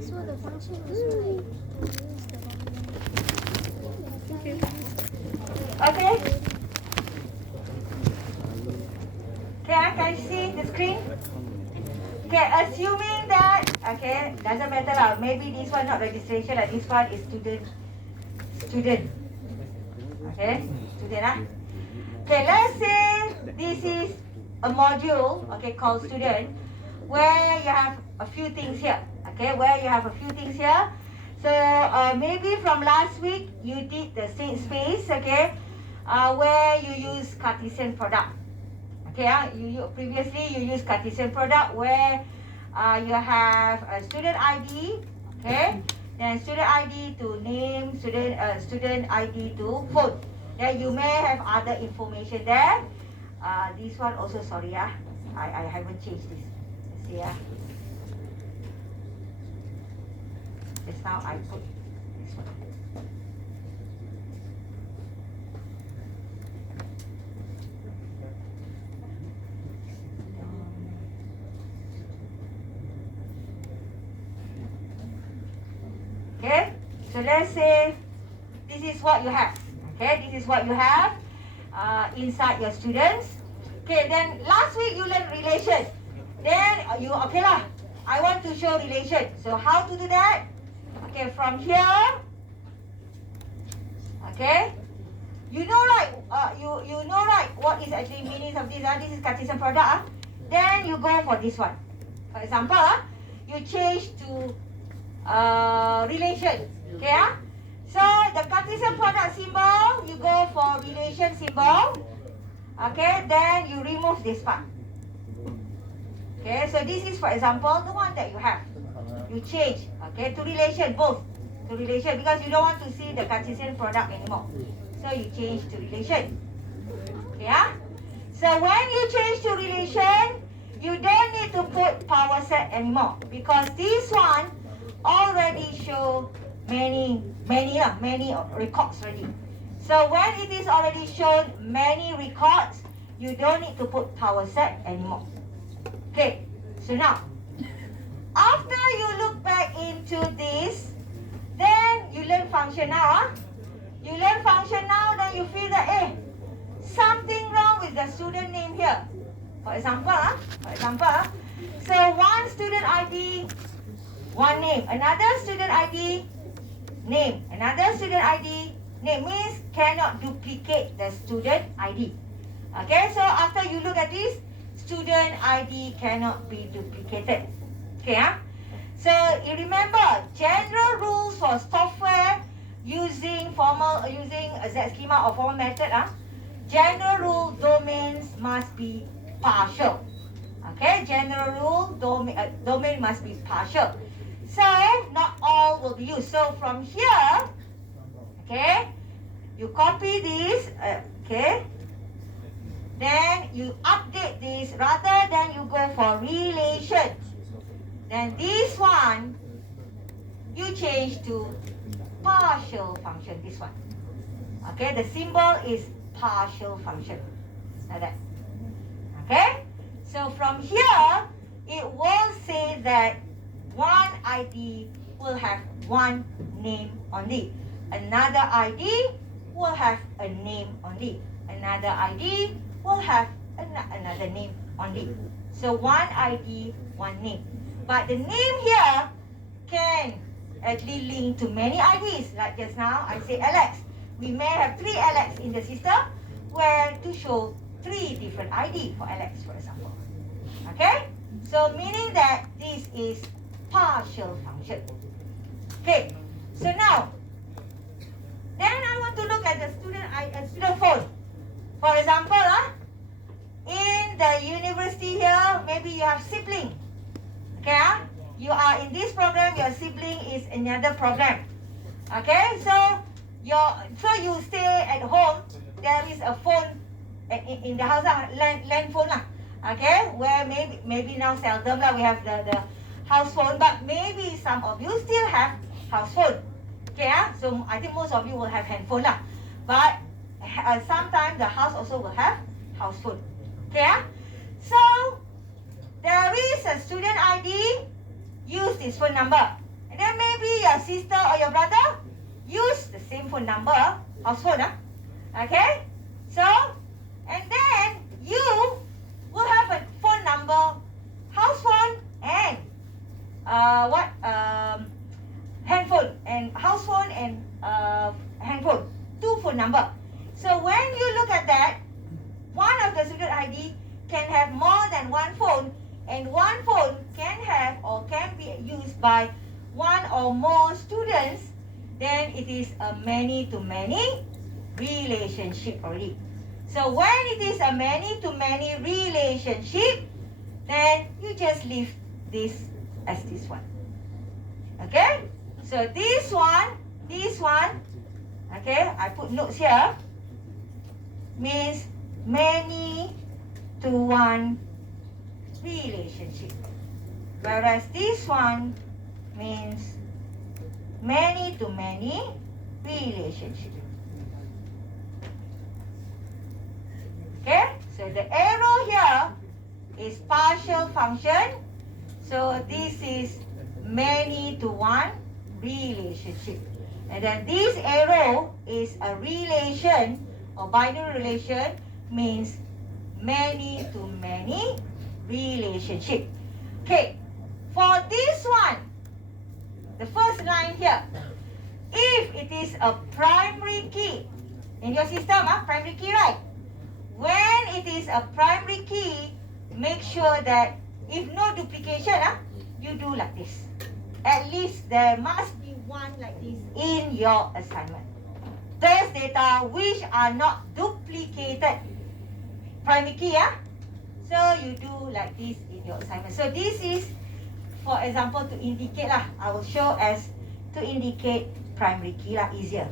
So the function also like use the formula. Okay. Okay. Can you see the screen? Okay, assuming that, okay, doesn't matter lah. Maybe this one not registration and this one is student. Okay, student ah. Okay, let's say this is a module, okay, called student, where you have a few things here. Okay, where you have a few things here. So maybe from last week you did the same space, okay, where you use Cartesian product. Okay, previously you use Cartesian product where you have a student ID, okay, then student ID to name, student ID to phone. Then you may have other information there. This one also, sorry, I haven't changed this. Let's see, just now I put this one. Okay, so let's say this is what you have. Okay, this is what you have inside your students. Okay, then last week you learned relation. Then okay lah, I want to show relation. So how to do that? Okay, from here. Okay, you know right? You know right what is actually meaning of this? This is Cartesian product. Then you go for this one. For example, you change to relation. Okay, so the Cartesian product symbol, you go for relation symbol. Okay, then you remove this part. Okay, so this is, for example, the one that you have. You change, okay, to relation, both to relation, because you don't want to see the Cartesian product anymore. So you change to relation. Okay, so when you change to relation, you don't need to put power set anymore, because this one already show many records already. So when it is already shown many records, you don't need to put power set anymore. Okay, so now, after you look back into this, then you learn function now. You learn function now, then you feel that, something wrong with the student name here. For example, so one student ID, one name. Another student ID, name. Another student ID, name. Means cannot duplicate the student ID. Okay, so after you look at this, student ID cannot be duplicated. Okay, so you remember, general rules for software using a Z schema or formal method. General rule, domains must be partial. Okay, general rule, domain must be partial. So not all will be used. So from here, okay, you copy this, okay, then you update this rather than you go for relation. Then this one, you change to partial function, this one. Okay, the symbol is partial function, like that. Okay, so from here, it will say that one ID will have one name only. Another ID will have a name only. Another ID will have another name only. So one ID, one name. But the name here can actually link to many IDs. Like just now, I say Alex. We may have 3 Alex in the system, where to show 3 different ID for Alex, for example. Okay? So meaning that this is partial function. Okay, so now, then I want to look at the student phone. For example, in the university here, maybe you have sibling. Okay, you are in this program, your sibling is another program. Okay, so you stay at home, there is a phone in the house, land phone lah. Okay, where maybe now seldom lah we have the house phone, but maybe some of you still have house phone. Okay, so I think most of you will have handphone lah. But sometimes the house also will have house phone. Okay, so there is a student ID, use this phone number. And then maybe your sister or your brother use the same phone number, house phone. Okay, so, and then you will have a phone number, house phone and handphone, and house phone and handphone, 2 phone number. So when you look at that, one of the student ID can have more than 1 phone, and 1 phone can have or can be used by 1 or more students, then it is a many-to-many relationship already. So when it is a many-to-many relationship, then you just leave this as this one. Okay? So this one, okay, I put notes here, means many-to-one relationship. Whereas this one means many-to-many relationship. Okay, so the arrow here is partial function. So this is many-to-one relationship. And then this arrow is a relation or binary relation, means many-to-many relationship. Okay, for this one, the first line here, if it is a primary key in your system, primary key, right? When it is a primary key, make sure that if no duplication, you do like this. At least there must be one like this in your assignment. Those data which are not duplicated, primary key, so you do like this in your assignment. So this is, for example, to indicate lah. I will show as to indicate primary key lah, easier.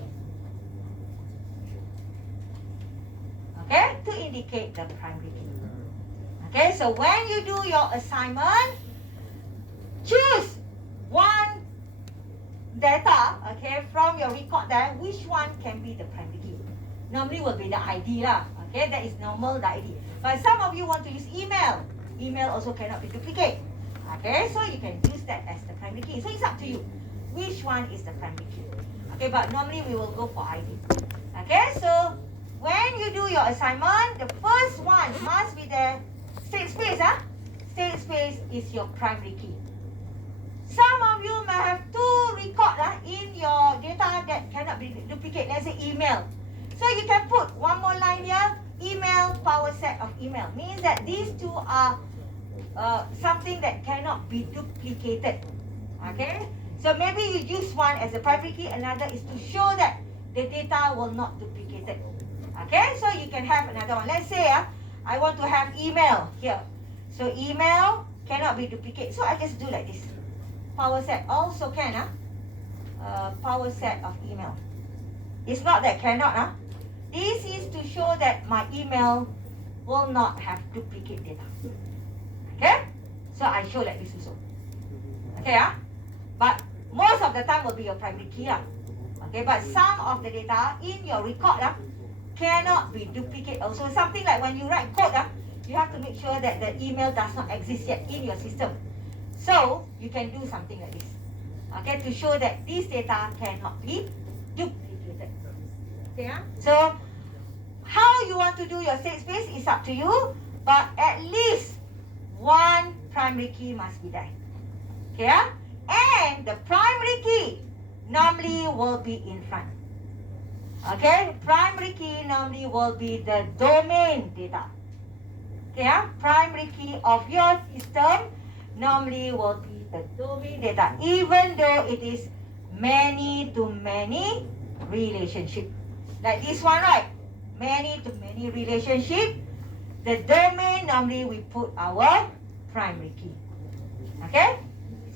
Okay, to indicate the primary key. Okay, so when you do your assignment, choose one data, okay, from your record there, which one can be the primary key? Normally will be the ID lah. Okay, that is normal, the ID. But some of you want to use email. Email also cannot be duplicated. Okay, so you can use that as the primary key. So it's up to you. Which one is the primary key? Okay, but normally we will go for ID. Okay, so when you do your assignment, the first one must be the state space. State space is your primary key. Some of you may have two records in your data that cannot be duplicated. Let's say email. So you can put one more line here, email, power set of email. Means that these two are something that cannot be duplicated. Okay? So maybe you use one as a primary key, another is to show that the data will not duplicate it. Okay? So you can have another one. Let's say I want to have email here. So email cannot be duplicated. So I just do like this. Power set also can. Power set of email. It's not that cannot. This is to show that my email will not have duplicate data. Okay? So I show like this also. Okay, but most of the time will be your primary key. Okay, but some of the data in your record cannot be duplicated also. Something like when you write code, you have to make sure that the email does not exist yet in your system. So you can do something like this. Okay, to show that this data cannot be duplicated. Okay, so how you want to do your state space is up to you, but at least one primary key must be there. Okay, and the primary key normally will be in front. Okay, primary key normally will be the domain data. Okay, primary key of your system normally will be the domain data, even though it is many to many relationship. Like this one, right? Many to many relationship. The domain normally we put our primary key. Okay?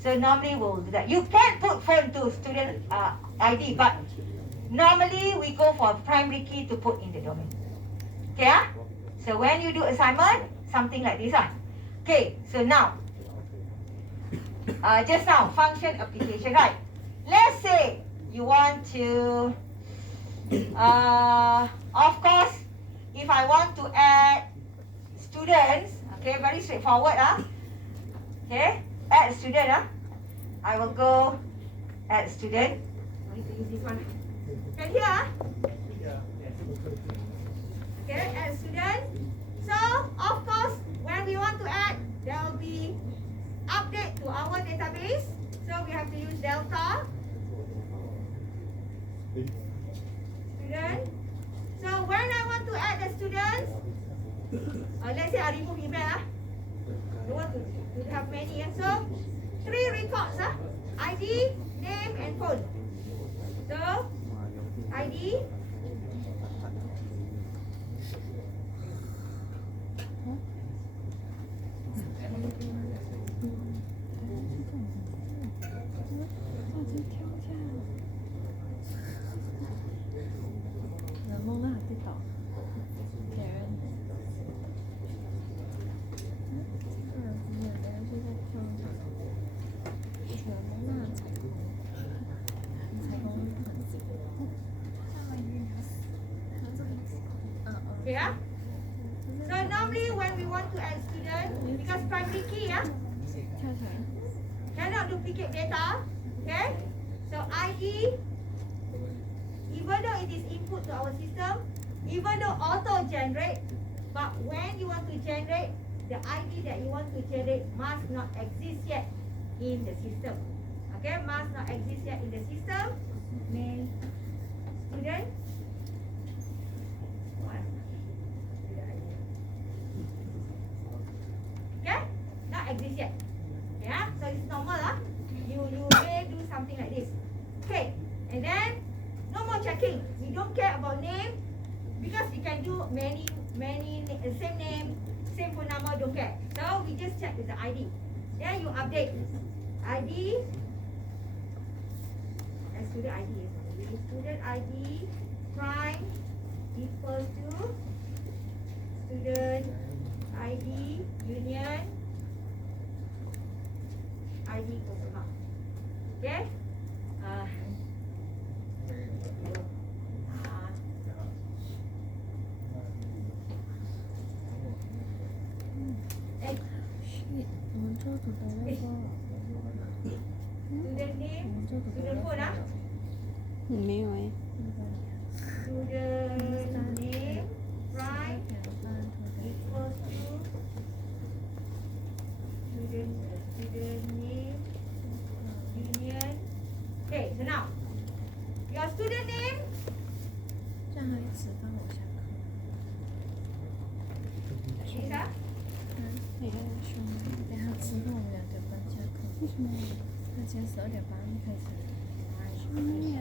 So normally we'll do that. You can put phone to student ID, but normally we go for primary key to put in the domain. Okay? So when you do assignment, something like this. Okay, so now, just now, function application, right? Let's say you want to, of course, if I want to add students, okay, very straightforward. Okay, add student. I will go add student. I need to use this one. Can hear? Okay, add student. So, of course, when we want to add, there will be update to our database. So, we have to use delta student. So, when I want to add the students, let's say I remove email. I want to have many. So, 3 records. ID, name, and phone. So, ID. Okay, so normally when we want to add student, because primary key cannot duplicate data. Okay, so ID, even though it is input to our system, even though auto generate, but when you want to generate, the ID that you want to generate must not exist yet in the system. Okay, must not exist yet in the system. Main student. Okay, not exist yet. Yeah, so it's normal. You may do something like this. Okay, and then no more checking. We don't care about name because we can do many same name, same phone number. Don't care. So we just check with the ID. Then you update ID. Student ID. Student ID prime equals to student ID union ID equals to mark. Okay? 我们做读的那个， student name, 我们做读的 student phone 啊没有哎， student name, prime equals to student name, union. Okay, so now your student name 这样还迟到我下课。 is a 哎呀，兄弟，等下之后我们2点半下课。为什么？那今天12点半开始。什么呀？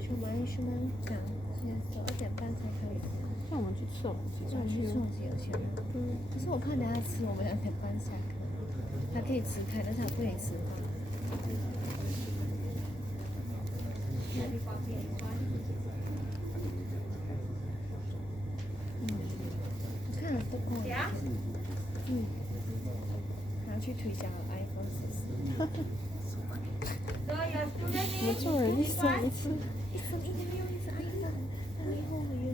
去玩去玩，这样今天12点半才开始。那我们去吃，我们自己那我们去吃我自己有钱人。可是我怕等下吃，我们2点半下课。他可以迟开，但是他不可以迟到。我看了不过。 yeah. 还要去推销 iPhone 14。 So your student 我们 name 做人一 is 生 what? 一次，一生一年又一次 iPhone，那以后没有。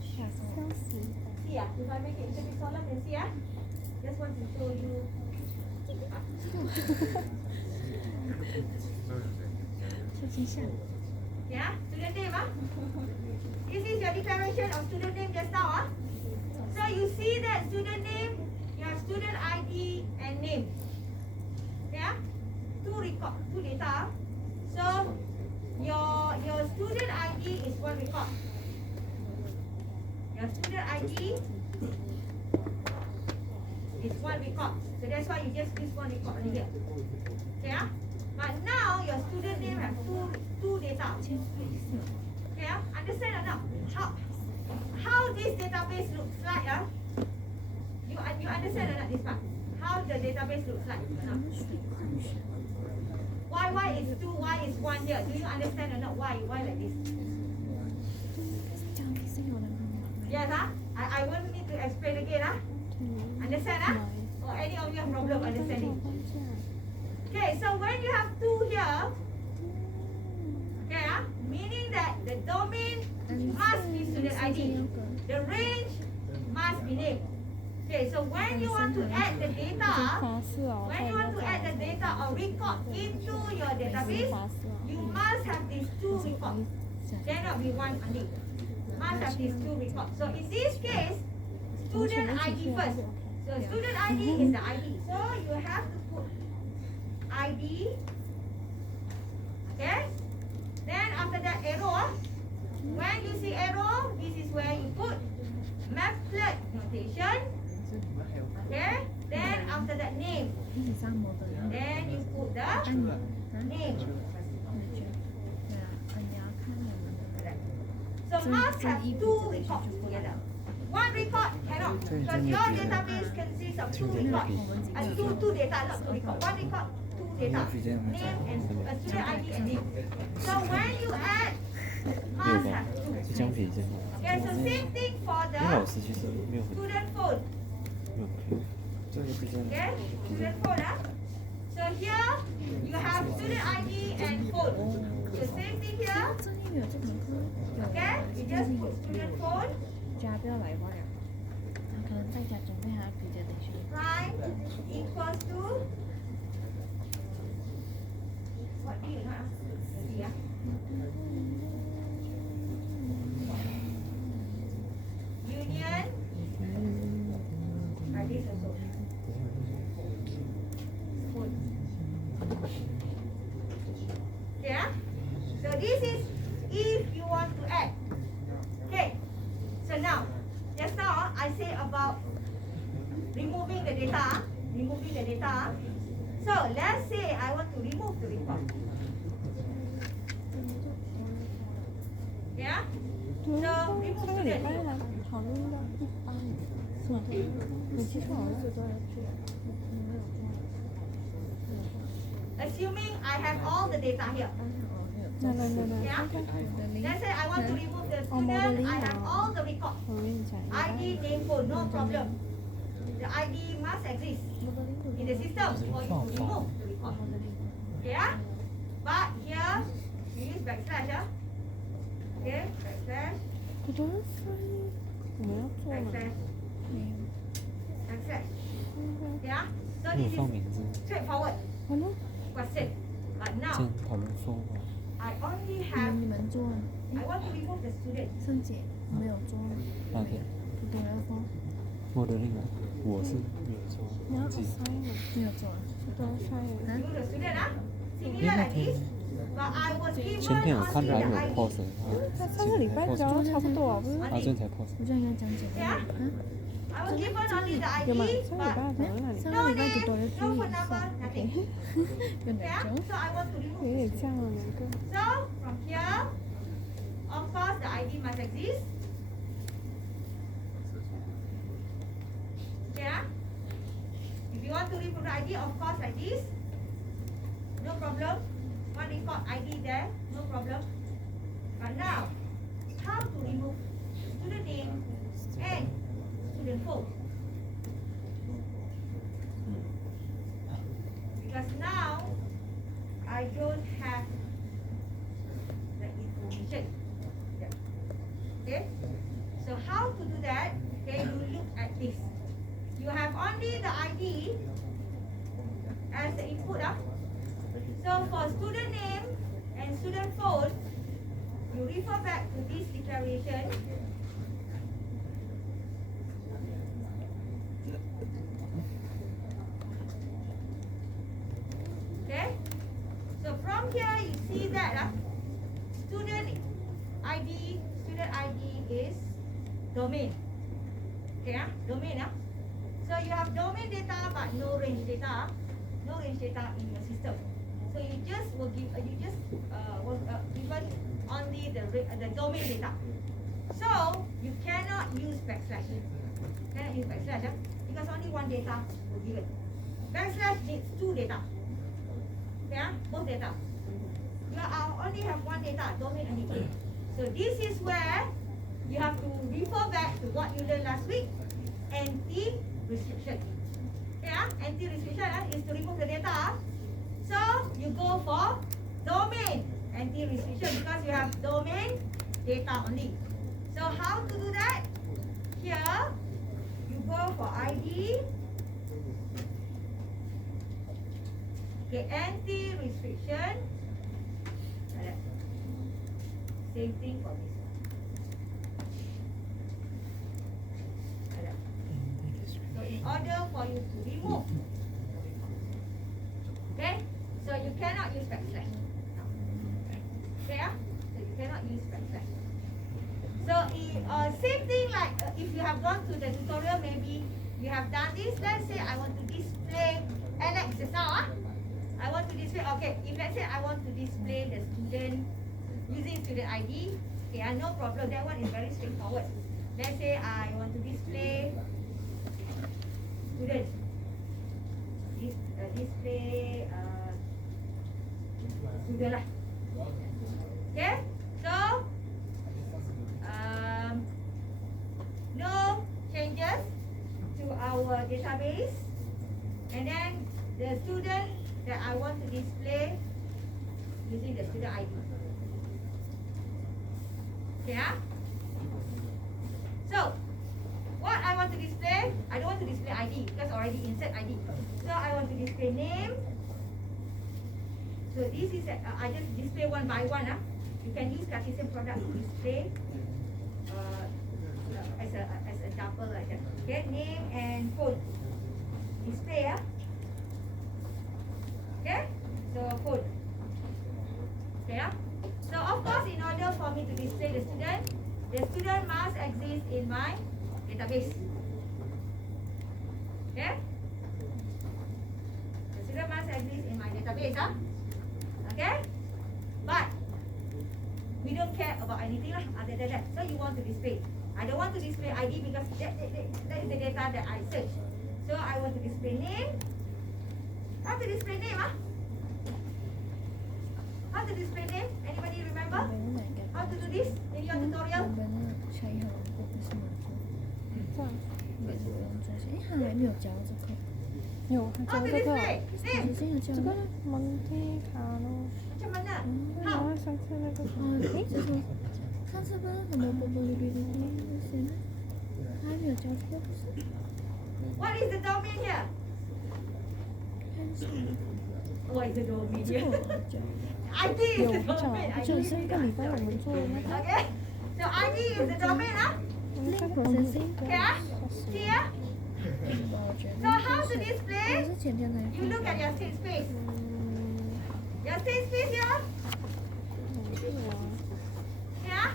吓死我！笑死！ See ah, if I make it little bit taller, can see ah. Just want to show you. 受惊吓。 Yeah, student name ah. This is your declaration of student name just now ah. So you see that student name, you have student ID and name. Yeah, two record, two data. So your student ID is one record. Your student ID is one record. So that's why you just use one record only here. Yeah. But now your student name have two data. Yeah, understand or not? How this database looks like? You understand or not this part? How the database looks like? Or not? Why is 2? Why is 1 here? Do you understand or not? Why like this? 这样子是有人帮忙。 Yes, huh? I won't need to explain again, huh? Understand, huh? Or any of you have problem understanding? Okay, so when you have 2 here, okay, meaning that the domain must be student ID. The range must be name. Okay, so when you want to add the data, 发誓哦， when you want to add the data or record into your database, 发誓哦。 you must have these 2 records. Cannot be one only. Must have these 2 records. So in this case, student ID first. So student ID is the ID. So you have to put ID. Okay? Then after that arrow. When you see arrow, this is where you put method notation. Okay? Then after that name. 一起上摩的。 Then you put the 按你啊？ name. 对啊，你要看我们的。 So must have 2 records together. One record cannot. Because your database consists of 2 records. Two data, not 2 records. One record, 2 data. Name and student ID and name. So when you add, 没有 must 吧 have 2. 这张比这个， Okay, so same thing for 因为老 the 师其实没有很 student phone. 没有很，这个比较 Okay, student phone. So here you have student ID and phone. So same thing here. 这里没有这堂课。 Okay, you just put student phone. 家不要来不了。他可能在家准备他的 presentation。 Prime equals to what do you know? See, Union. This also. Phone. Yeah. So this is if you want to add. Okay. So now, just now I say about removing the data. Removing the data. So let's say I want to remove the record. Yeah. 对 So 啊， remove 上个礼 student 拜 name. 来讨论到一般，是吗？你记错了。 Assuming I have all the data here. 那， Yeah. 看看， Let's say I want to remove the student. I have all the records. 我跟你讲， ID, name, phone, no problem. The ID must exist in the system for you to remove the record. Yeah? But here, you use backslash, okay, backslash, 我觉得翻译我们要做吗？ backslash, 没有， backslash. Yeah, so 没有 this 放 is 名字， straightforward 好了， question. But 这 now 样讨论说吗？ I only 你 have 们做啊， I want to remove the student. 圣姐没有做啊，那天不对了说modeling 啊，我是没有做，你要自己 assign 吗？没有做啊，多 assign。 Remove the student, similar like this. But I was given 前天我看 only 到 the 有 ID. post，才3个礼拜教差不多啊，不是？啊，昨天才 post，我就应该讲解这个啊， I was given only the 有吗？ ID, 3个礼 but 拜讲到哪里？ 3 no 个礼拜 name, 就多了 no 3 phone 以 number, 上 nothing. 有点 Yeah, 久， so I want to 有 remove. 点像啊，两个。 So from here, of course the ID must exist. Yeah. If you want to remove the ID, of course like this. No problem. One record ID there, no problem. But now, how to remove student name and student phone? Because now I don't have the information. Okay? So how to do that? Okay, you look at this. You have only the ID as the input. So for student name and student phone, you refer back to this declaration. Okay? So from here you see that student ID is domain. Okay, domain. So you have domain data but no range data. No range data in your system. So you just will give given only the domain data. So you cannot use backslash. Cannot use backslash because only one data will given. Backslash needs two data. Okay, both data. You only have one data, domain and decay. So this is where you have to refer back to what you learned last week. Anti-restriction. Yeah, anti-restriction is to remove the data. So you go for domain anti-restriction because you have domain data only. So how to do that? Here you go for ID. Okay, anti-restriction. Same thing for this one. So in order for you to remove, okay, so you cannot use backslash. Okay, so you cannot use backslash. So same thing like if you have gone to the tutorial, maybe you have done this. Let's say I want to display Alex just now. I want to display, okay, if let's say I want to display the student using student ID, okay, no problem, that one is very straightforward. Let's say I want to display student, display student lah. Okay, so no changes to our database, and then the student that I want to display using the student ID. Okay, so what I want to display, I don't want to display ID because already insert ID. So I want to display name. So this is I just display one by one. You can use Cartesian product to display as a double like that. Okay, name and phone. Display. Okay, so phone. Okay, so of course in order for me to display the student must exist in my database. Okay, the student must exist in my database. Okay, but we don't care about anything lah other than that. So you want to display. I don't want to display ID because that is the data that I search. So I want to display name. How to display name? How to display name? Anybody remember? How to do this in your tutorial? 原本那下一行我不是没做，这样原本不用做些，他还没有教这个，有，还 How 教 to 这个， display name? 之前有教这个 Monte Carlo， macam mana? 然后上次那个这什么？上次不是什么probability 那些呢？他还没有交过，不是？ What is the domain here? 看一下， What is the domain here? 我 ID is 有 the 不讲， domain. 就上个礼拜我们做的那个 Okay. So ID is the domain, huh? 那个 processing Okay, ah? See, ah? 我觉 So 得 how to 我 display? 是前天才 You look at your state space. Your state space here. Yeah.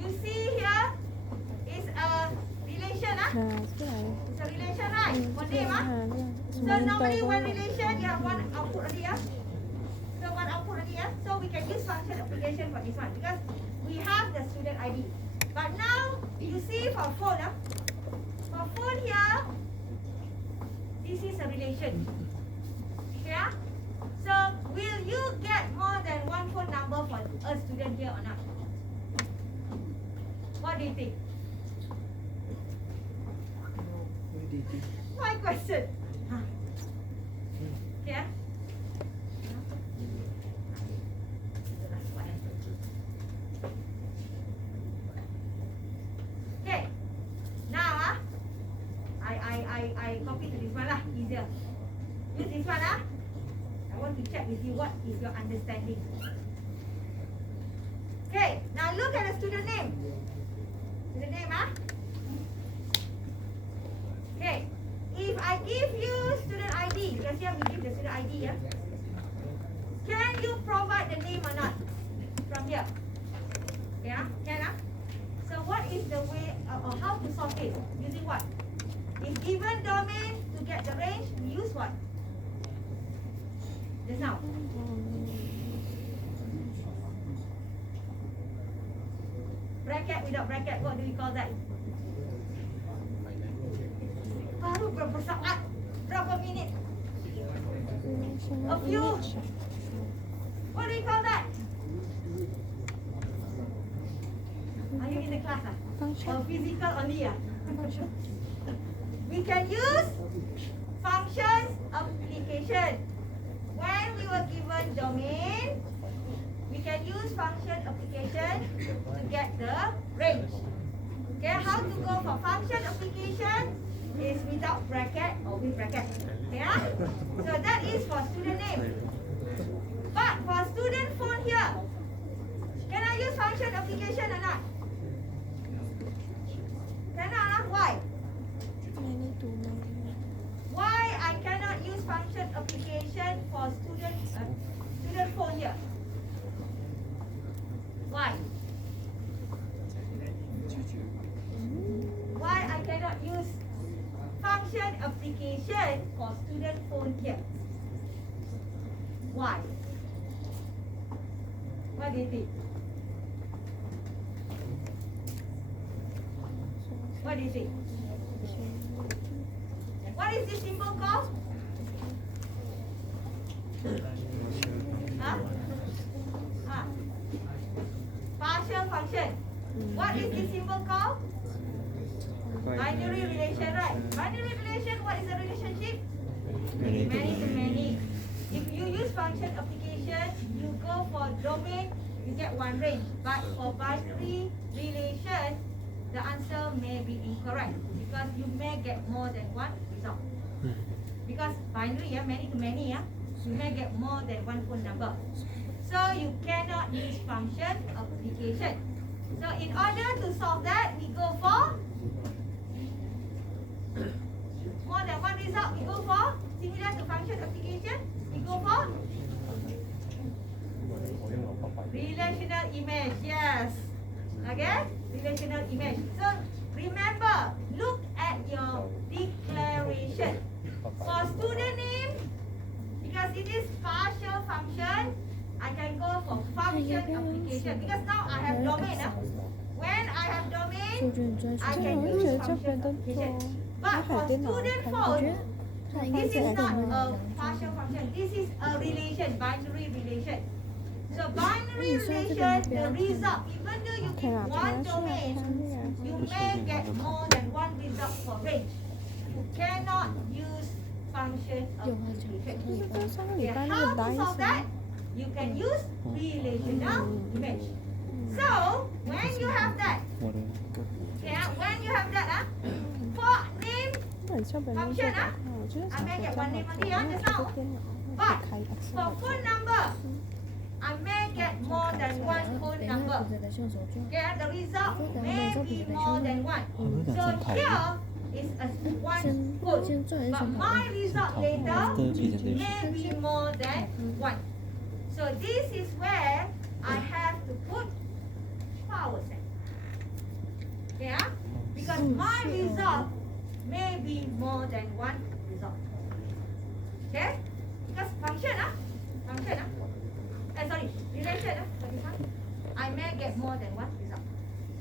You see here is a relation, ah? 拿出来， It's a relation, right? For name, ah? 什 So 么 normally 都 one relation you have one output already, ah? So one output already, ah? So we can use function application for this one because we have the student ID. But now you see for phone, ah? For phone here, this is a relation. Yeah? So will you get more than one phone number for a student here or not? What do you think? My question. Huh. Yeah? Okay. Now, I copy to this one lah, easier. Use this one lah. I want to check with you what is your understanding. Okay, now look at the student name. Student name, ah. Okay, if I give you student ID, because here we give the student ID, yeah. Can you provide the name or not from here? Yeah, can ah. So what is the way or how to solve it? Using what? If given domain to get the range, we use what? Just now. Bracket without bracket, what do we call that? Baru berapa saat? Berapa minit? A few. What do you call that? Are you in the class? Or physical only? We can use functions application. When we were given domain, we can use function application to get the range. Okay, how to go for function application is without bracket or with bracket. Yeah? So that is for student name. But for student phone here, can I use function application or not? Cannot, huh? Why? Why I cannot use function application for student phone here? Why? Why I cannot use function application for student phone here? Why? What do you think? What do you think? What is this symbol called? Huh? Huh? Partial function. What is this symbol called? Binary relation, right? Binary relation, what is the relationship? Many to many. If you use function application, you go for domain, you get one range. But for binary relation, the answer may be incorrect because you may get more than one result. Because binary, yeah, many to many, yeah, you may get more than one phone number. So you cannot use function application. So in order to solve that, we go for more than one result. We go for similar to function application. We go for relational image. Yes. Okay? Relational image. So remember, look at your declaration. For student name, because it is partial function, I can go for function application. Because now I have domain. When I have domain, I can use function application. But for student phone, this is not a partial function. This is a relation, binary relation. So binary relation, the result, even though you give one domain, you may get more than one result for range. You cannot use function application. 就是跟上个礼 Okay, 拜那 how 个 to 单 solve 词 that? You can use relational image. So when you have that, 我的 yeah, when you have that, for name 很像本人做的话，我觉得想说这样好做，因为这个电脑会开 Excel for phone number, I may get more than one phone number. Yeah, the result may be more than one. So here is a one phone, but my result later may be more than one. So this is where I have to put power set. Yeah, because my result may be more than one result. Okay, because function sorry, relation for this one, I may get more than one result.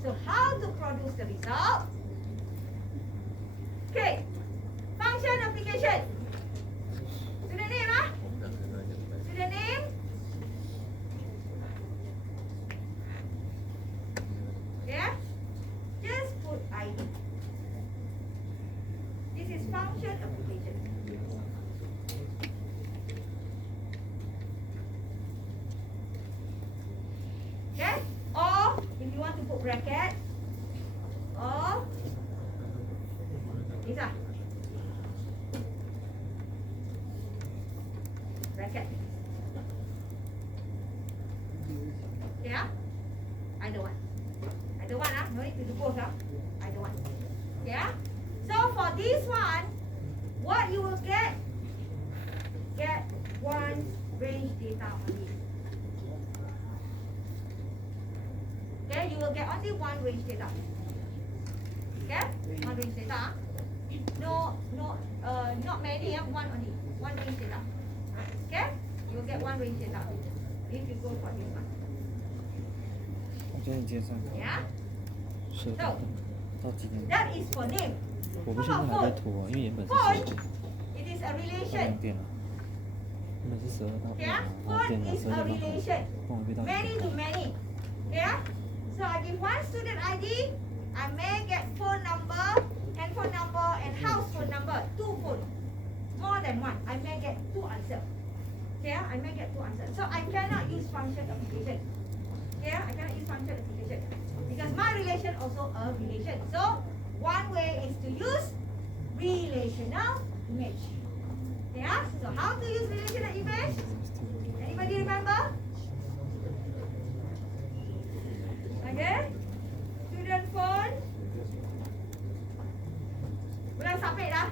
So how to produce the result? Okay, function application. Student name, Student name. Yeah, just put ID. This is function application. Okay, or if you want to put bracket, or this one. Bracket. Yeah, either one. Either one, no need to do both, either one. Yeah. So for this one, what you will get one range data only. Okay, you will get only one range data. Okay, one range data. No, not many. One only. One range data. Okay, you will get one range data if you go for this one. 我觉得你今天上课 Yeah. 是的，到几点？ That is for name. 我们现在还在涂啊，因为原本是Phone, 12点， it is a 我 relation. 用电了，原本是12到1 Yeah, 然后 phone 电脑 is 12 a 点半 relation. 帮我背到 Many to many. Yeah. So I give one student ID. I may get phone number, handphone number, and house phone number. Two phone. More than one. I may get two answers. Yeah, I may get two answers. So I cannot use function application. Yeah, I cannot use function application because my relation also a relation. So one way is to use relational image. Yeah. So how to use relational image? Anybody remember? Okay. Student phone. Belum submit dah.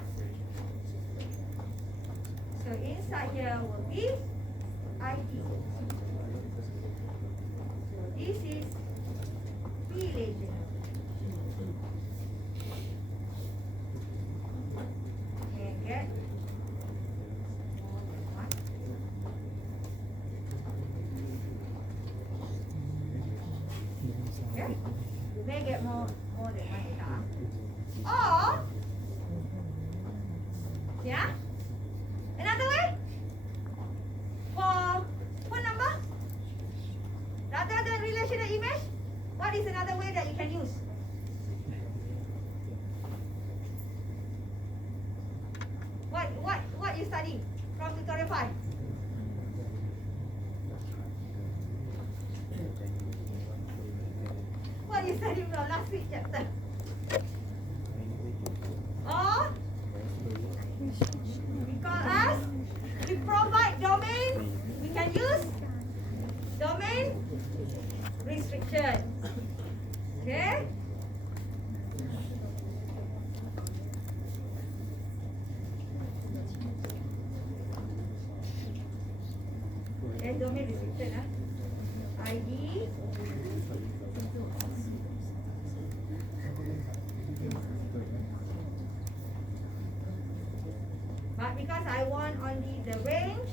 So inside here will be ID. So this is relation. Okay, get more than one. Okay, you may get more than one data. Or yeah. Another way for phone number, rather than relational image, what is another way that you can use? What you study from tutorial 5? What you study from last week chapter? Or because we provide domain, we can use domain restriction. Okay? Okay, domain restriction. ID. But because I want only the range,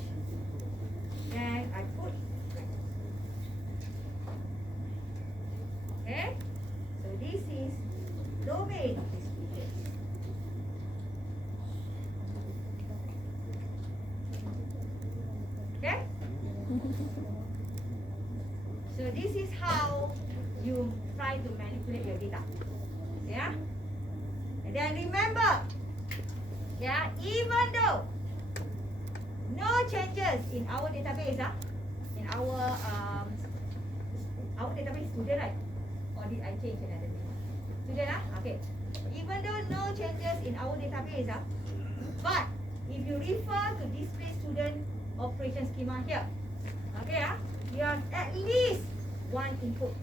then I put. Okay? So this is domain restriction. Okay? So this is how you try to manipulate your data. Yeah? And then remember, yeah, even though no changes in our database, in our database student, right? Or did I change another thing? Student, okay. Even though no changes in our database, but if you refer to display student operation schema here, okay, you have at least one input.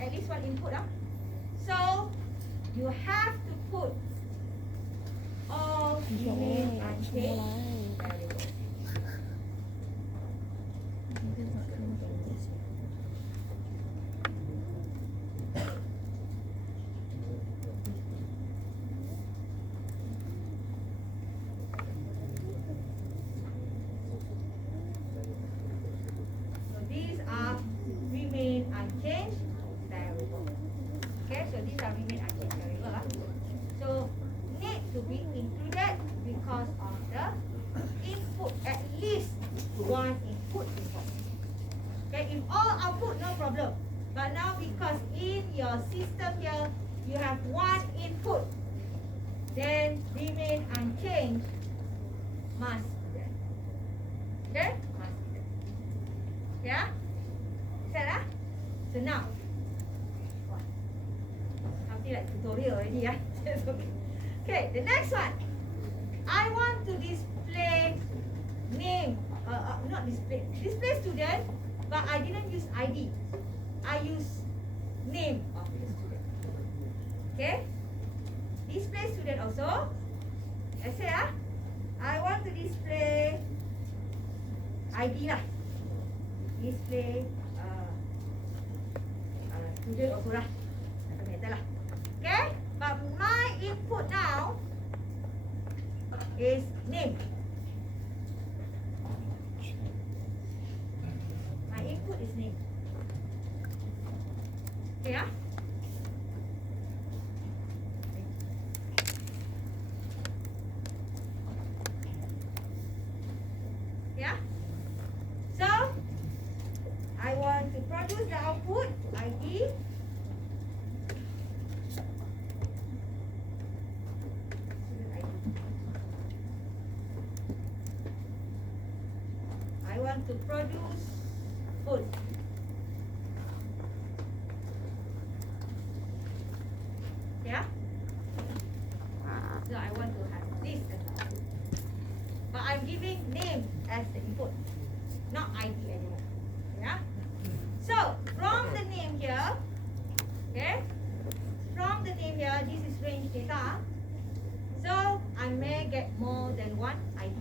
At least one input. So you have to put all remain unchanged variables. So these are remain unchanged variables. Okay, so these are remain unchanged variables. So need to be included because of the input, at least one input involved. Okay, if all output, no problem. But now because in your system here, you have one input, then remain unchanged must be there. Okay, must be there. Yeah? Set. So now, something like tutorial already, yeah? Okay. Okay, the next one. I want to display name, not display student, but I didn't use ID. I use name of the student. Okay? Display student also. I say, I want to display ID lah. Display student also lah. Doesn't matter lah. Okay? But my input now is name. My input is name. Okay, Yeah. So I want to produce the output ID. I want to produce food. Yeah. So I want to have this as the output. But I'm giving name as the input, not ID anymore. Yeah. So from the name here, okay, from the name here, this is range data. So I may get more than one ID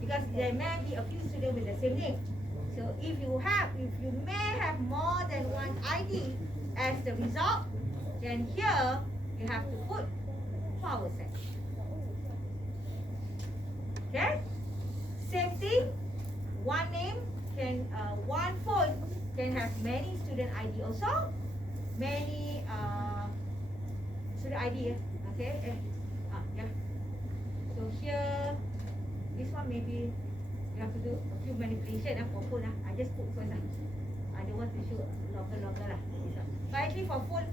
because there may be a few students with the same name. So if you may have more than one ID as the result, then here you have to put power set. Okay? Same thing. One name can, one phone can have many student ID also. Many student ID. Okay? Yeah. So here, this one maybe you have to do a few manipulation for phone. I just put first. I don't want to show longer lah. But actually for phone,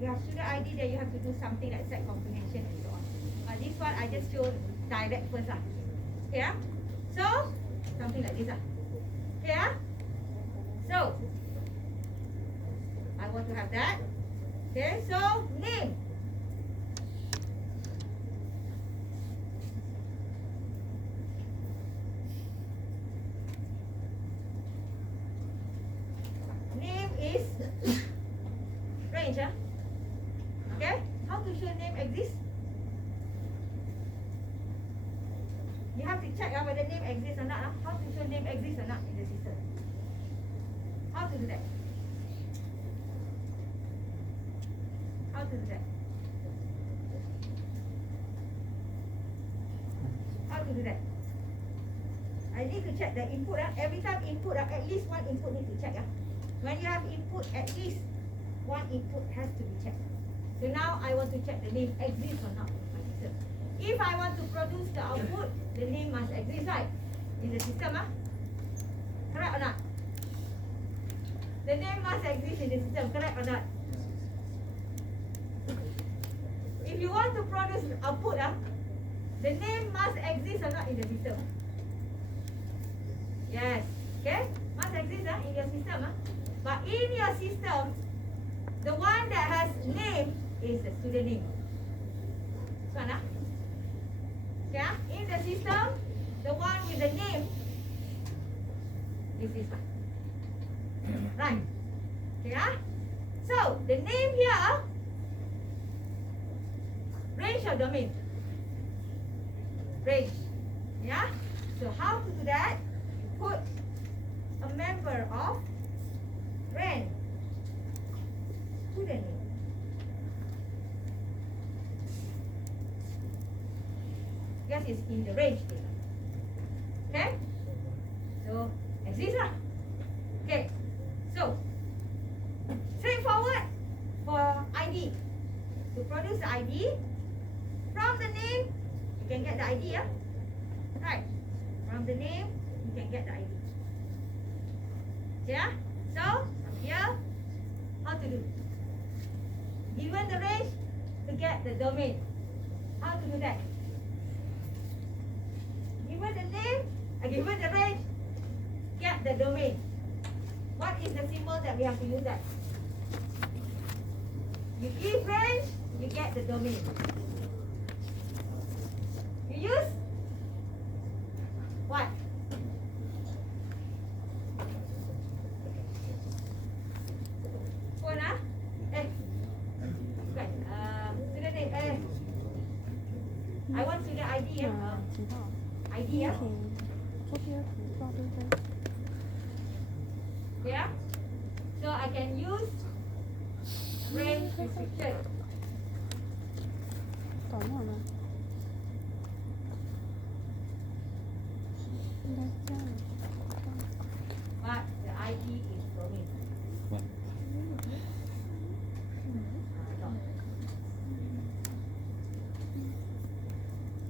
you have student ID, then you have to do something like set comprehension and so on. But this one I just show direct first. Okay? So something like this. Okay? So I want to have that. Okay, so name. Name is range. Okay? How to show name exists? You have to check whether name exists or not. How to show name exists or not in the system? How to do that? How to do that? How to do that? I need to check the input. Every time input, at least one input need to check. When you have input, at least one input has to be checked. So now I want to check the name exists or not in my system. If I want to produce the output, the name must exist, right? In the system, correct or not? The name must exist in the system, correct or not? If you want to produce output, the name must exist or not in the system? Yes. Okay? Must exist in your system. But in your system, the one that has name is the student name. This one. Okay? In the system, the one with the name is this one. Right. Okay? So, the name here, range or domain? Range. Yeah? So, how to do that? Put a member of range to the name. Because it's in the range. Okay? So, exist lah. Okay. So, straightforward for ID. To produce the ID, from the name, you can get the ID, yeah? Right. From the name, you can get the ID. Yeah? So, from here, how to do? Given the range, to get the domain. How to do that? Given the name, given the range, get the domain. What is the symbol that we have to use that? You give range, you get the domain. You use what? Phone bukan. Student name. I want student ID 知道。 ID 请做些图照，对不对？ Yeah. So I can use range restriction. 短话吗？应该是这样。 But the ID is domain.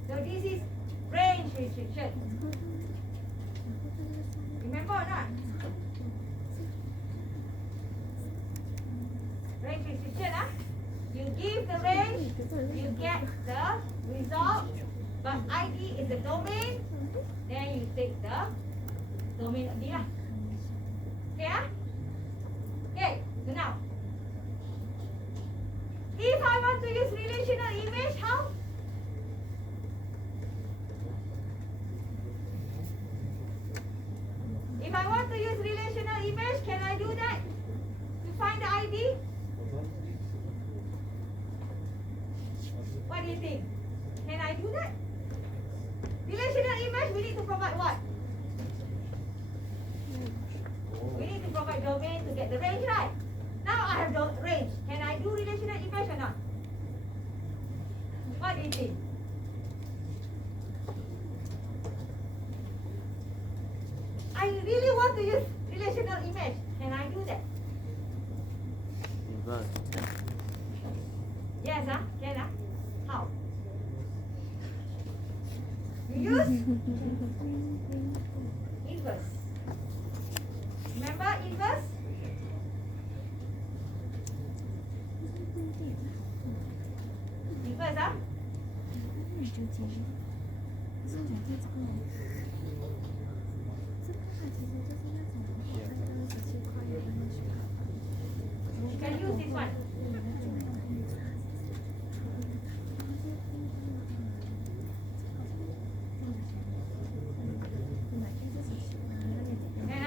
So this is range restriction. Remember or not? Range restriction, you give the range, you get the result, but ID is the domain, then you take the domain of the. Okay, Okay, so now, if I want to use relational image, how? If I want to use relational image, can I do that? To find the ID? What do you think? Can I do that? Relational image, we need to provide what? We need to provide domain to get the range, right? Now I have the range. Can I do relational image or not? What do you think? I really want to use relational image. Can I do that? Inverse. Yes, can How? You use inverse. Remember inverse? Inverse, 那就结束。可是我想这张呢，这个它其实就是那种17块的那种。 You can use this one. Can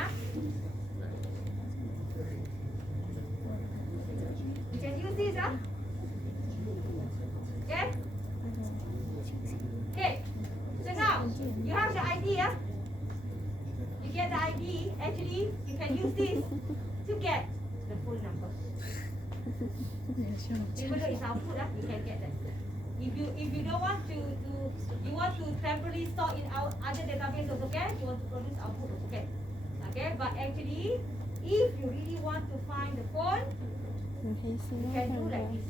You can use this, Okay? Okay. So now you have the ID, You get the ID. Actually, you can use this to get the phone number. Even though it's output, you can get that. If you don't want to you want to temporarily store in our other database also, okay? You want to produce output also, okay? Okay, but actually, if you really want to find the phone, 你可以试 you 看 can do 看 like 的， this.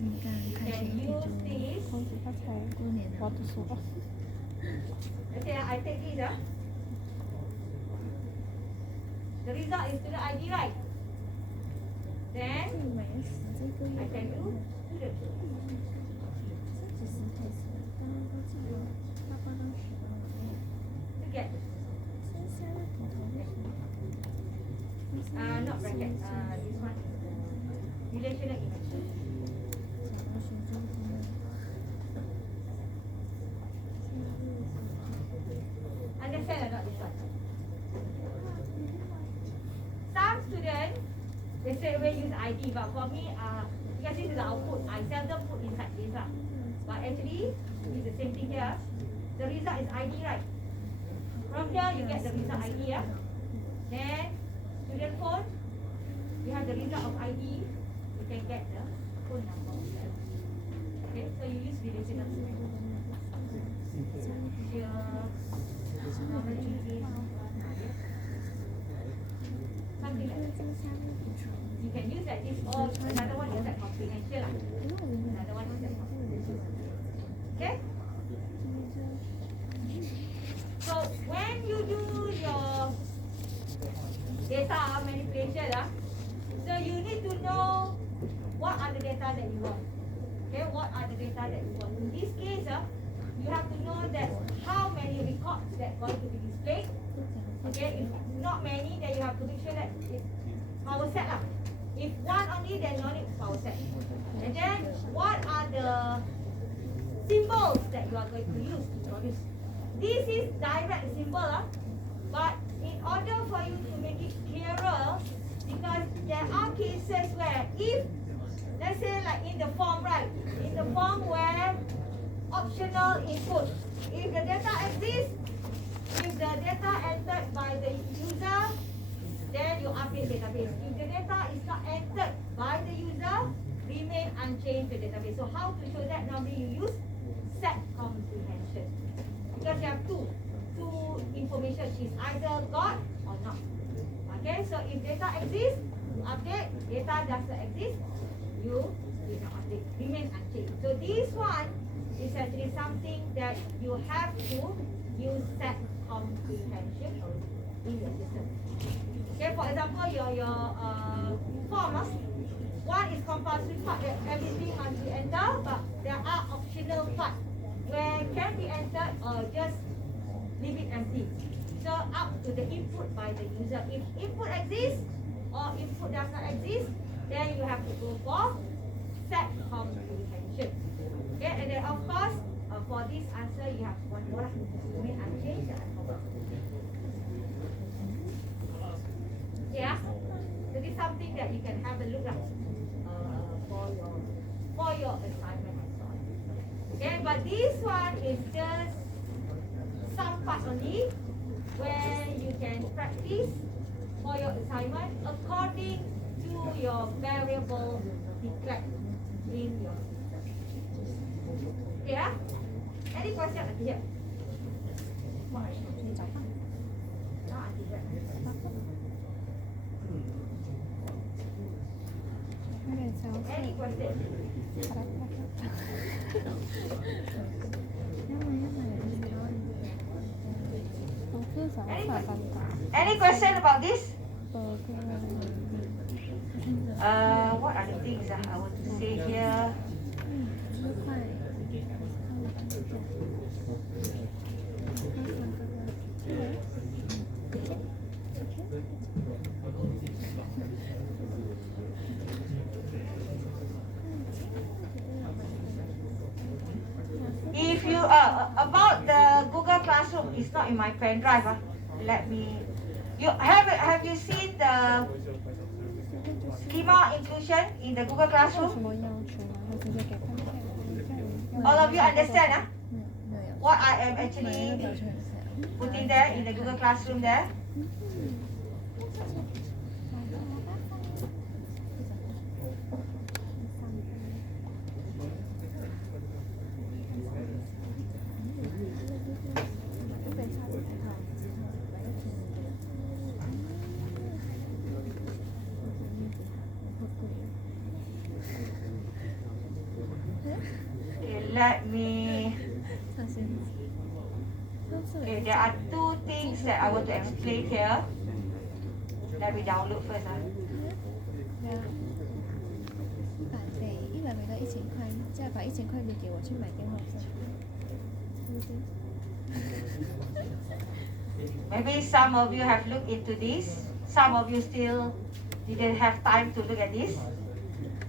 你看 You 看 can 谁 use this. 公司发财，过年我读书了。 Okay, I take this, The result is to the ID, right? Then 最美死这个 I 月 can do student. 这几十开始，刚刚都记得，他帮当时。get? Not bracket. This one. Relational image. Understand or not this one? Some students, they straight away use ID, but for me, because this is the output, I seldom put inside this. But actually, it's the same thing here. The result is ID, right? From here, you get the result ID. Then, student phone, you have the result of ID. You can get the phone number. Okay, so you use relational image. Something like that. You can use like this, or another one is like comprehension. Another one is like comprehension. Okay? So when you do your data manipulation, so you need to know what are the data that you want. Okay, what are the data that you want? In this case, you have to know that how many records that are going to be displayed. Okay, if not many, then you have to make sure that it's power set. If one only, then no need power set. And then what are the symbols that you are going to use to produce? This is direct symbol, but in order for you to make it clearer, because there are cases where if, let's say like in the form, right? In the form where optional input, if the data exists, if the data entered by the user, then you update database. If the data is not entered by the user, remain unchanged the database. So how to show that? Normally you use set comprehension. Because you have two information is either got or not. Okay, so if data exists, you update. Data does not exist, you do not update. Remain unchanged. So this one is actually something that you have to use set comprehension in your system. Okay, for example, your form, one is compulsory part that everything must be entered, but there are optional parts where can be entered or just leave it empty. So up to the input by the user. If input exists or input does not exist, then you have to go for set comprehension. Okay, and then of course, for this answer, you have one more. Remain unchanged and uncovered. Yeah, so this is something that you can have a look at for your assignment and so on. Okay, but this one is just some part only where you can practice for your assignment according to your variable declared in your system. Yeah? Any question here? Any question? Any question about this? What are the things I want to say here? If you about the Google Classroom, it's not in my pen drive. Let me. You have you seen the schema inclusion in the Google Classroom? All of you understand? What I am actually putting there in the Google Classroom there? Let me. Okay, there are two things that I want to explain here. Let me download first. 把给100枚的1000块，再把1000块留给我去买电话费。Maybe some of you have looked into this. Some of you still didn't have time to look at this.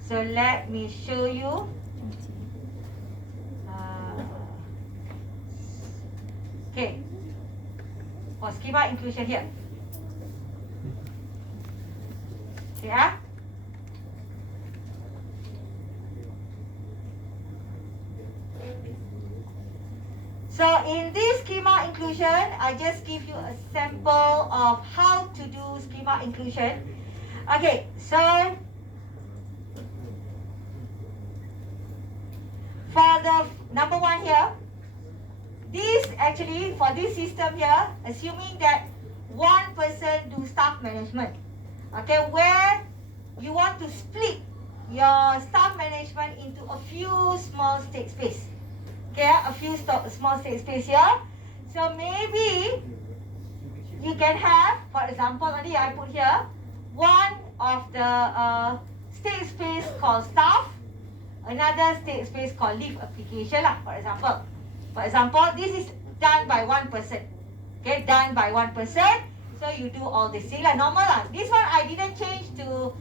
So let me show you. Okay. For schema inclusion here. Yeah. So in this schema inclusion, I just give you a sample of how to do schema inclusion. Okay, so for the number one here, this actually for this system here, assuming that one person do staff management, okay, where you want to split your staff management into a few small state space. Okay, a few small state space here. So maybe you can have, for example, only I put here one of the state space called staff, another state space called leave application lah, for example. For example, this is done by one person. Okay, done by one person. So you do all this thing lah, normal lah. This one I didn't change to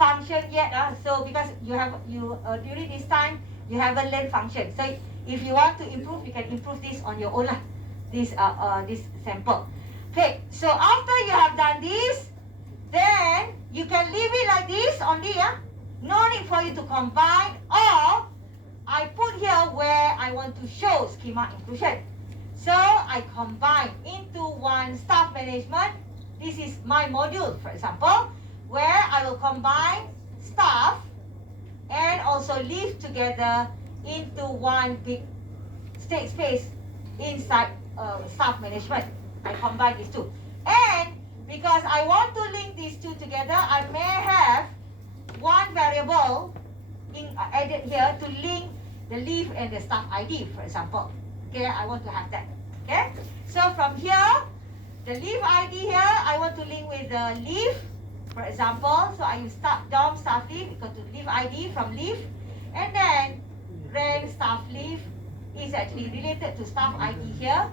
function yet lah. So because during this time you haven't learned function. So if you want to improve, you can improve this on your own lah. This sample. Okay, so after you have done this, then you can leave it like this only, yeah. No need for you to combine, or I put here where I want to show schema inclusion. So I combine into one staff management. This is my module, for example, where I will combine staff and also leave together into one big state space inside staff management. I combine these two. And because I want to link these two together, I may have one variable added here to link the leave and the staff ID, for example. Okay, I want to have that. Okay, so from here, the leave ID here, I want to link with the leave, for example. So I use DOM staff leave equal to leave ID from leave, and then rank staff leave is actually related to staff ID here,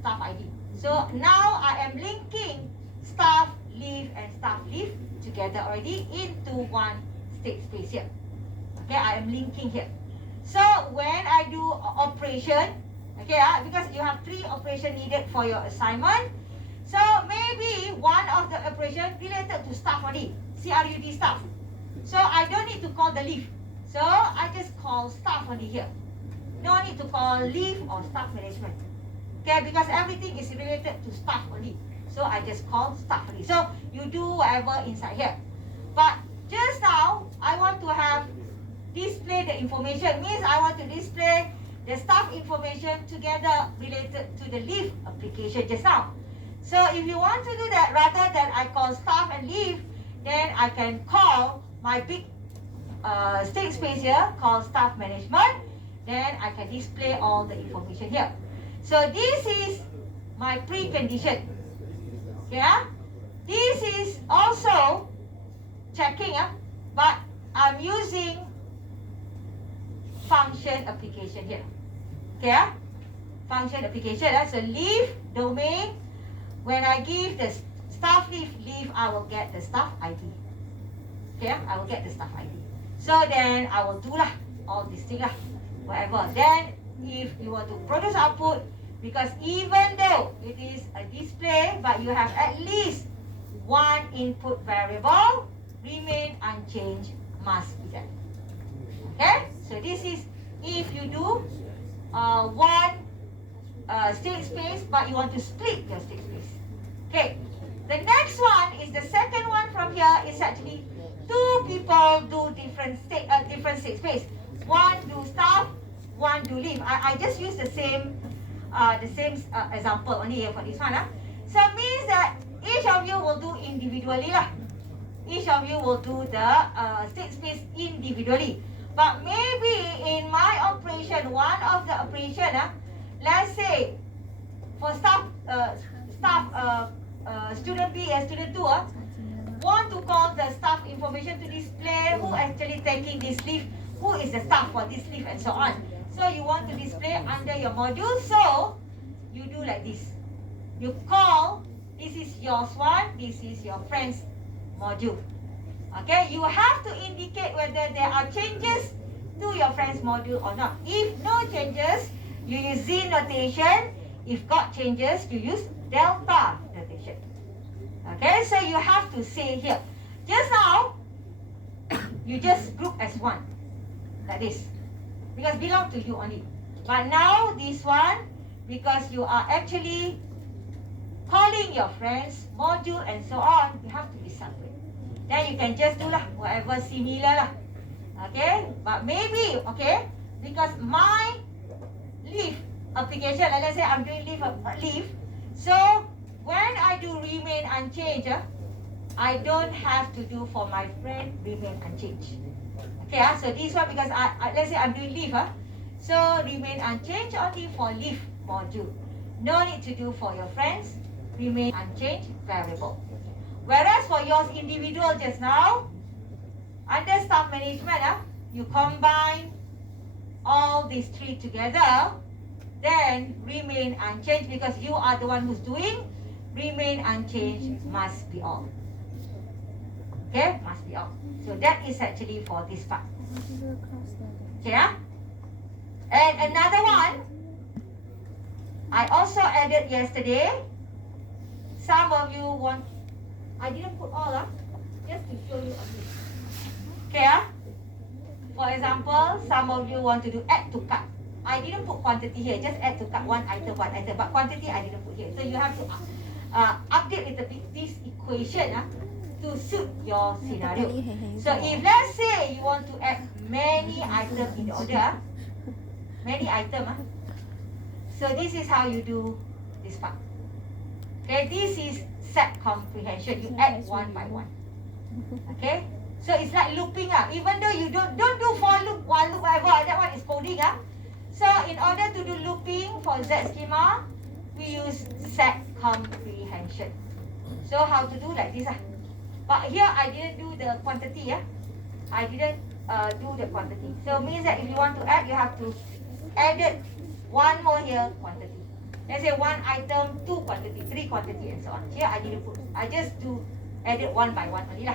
staff ID. So now I am linking staff leave and staff leave together already into one state space here. Okay, I am linking here. So when I do operation, okay, because you have 3 operations needed for your assignment. So maybe one of the operation related to staff only, CRUD staff. So I don't need to call the leave. So I just call staff only here. No need to call leave or staff management. Okay, because everything is related to staff only. So I just call staff only. So you do whatever inside here. But just now, I want to have display the information. Means I want to display the staff information together related to the leave application just now. So if you want to do that, rather than I call staff and leave, then I can call my big state space here called staff management. Then I can display all the information here. So this is my precondition. Yeah, this is also checking, but I'm using function application here. Okay, function application. So leave domain. When I give the staff leave, I will get the staff ID. Okay, I will get the staff ID. So then I will do all these things whatever. Then if you want to produce output, because even though it is a display, but you have at least one input variable, remain unchanged, must be done. Okay, so this is if you do one state space, but you want to split your state space. Okay, the next one is the second one from here is actually 2 people do different state space. One do staff, one do leave. I just use the same example only here for this one. So it means that each of you will do individually Each of you will do the state space individually. But maybe in my operation, one of the operation, let's say for student B and student 2, want to call the staff information to display who actually taking this leave, who is the staff for this leave, and so on. So you want to display under your module, so you do like this. you call, this is yours one, this is your friend's module. Okay, you have to indicate whether there are changes to your friend's module or not. If no changes, you use Z notation. If got changes, you use delta notation. Okay, so you have to say here. Just now, you just group as one, like this, because belong to you only. But now this one, because you are actually calling your friends, module and so on, you have to be separate. Then you can just do lah, whatever similar lah. Okay, but maybe, okay, because my leave application, let's say I'm doing leave, so when I do remain unchanged, I don't have to do for my friend remain unchanged. Okay, so this one because let's say I'm doing leave, so remain unchanged only for leave module. No need to do for your friends remain unchanged variable. Whereas for yours individual just now, under staff management, you combine all these three together, then remain unchanged because you are the one who's doing, remain unchanged must be all. Okay, must be all. So that is actually for this part. Okay, and another one, I also added yesterday. Some of you want, I didn't put all, just to show you a bit. Okay, for example, some of you want to do add to cart. I didn't put quantity here, just add to cart one item, but quantity I didn't put here. So you have to update little bit this equation to suit your scenario. So if let's say you want to add many items in the order, many items, so this is how you do this part. Okay, this is set comprehension. You add one by one. Okay, so it's like looping. Even though you don't do for loop, one loop, whatever, that one is coding. So in order to do looping for Z schema, we use set comprehension. So how to do like this? But here I didn't do the quantity. I didn't do the quantity. So means that if you want to add, you have to add it one more here quantity. Let's say one item, two quantity, three quantity, and so on. Here I didn't put. I just do add it one by one only lah.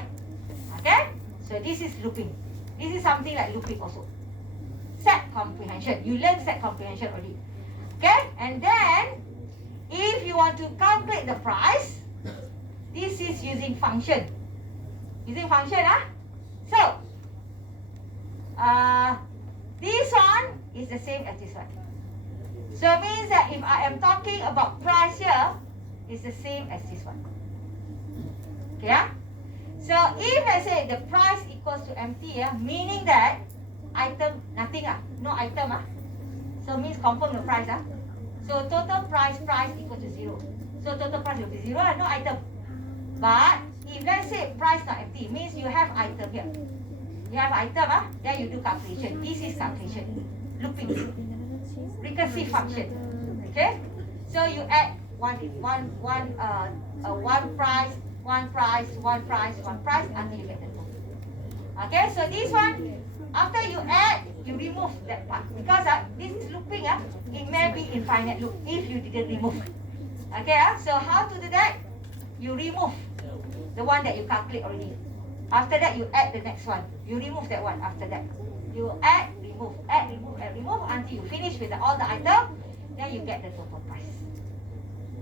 Okay? So this is looping. This is something like looping also. Set comprehension. You learn set comprehension already. Okay? And then if you want to calculate the price, this is using function. Using function, So this one is the same as this one. So it means that if I am talking about price here, it's the same as this one. Okay, So if I say the price equals to empty, meaning that item nothing, no item, so means confirm the price, So total price equals to 0. So total price will be 0, no item. But if let's say price not empty, means you have item here. You have item, then you do calculation. This is calculation, looping, recursive function. Okay, so you add one price until you get the total. Okay, so this one, after you add, you remove that part because this is looping. It may be infinite loop if you didn't remove. Okay, so how to do that? You remove the one that you calculate already. After that, you add the next one. You remove that one after that. You add, remove until you finish with all the item. Then you get the total price.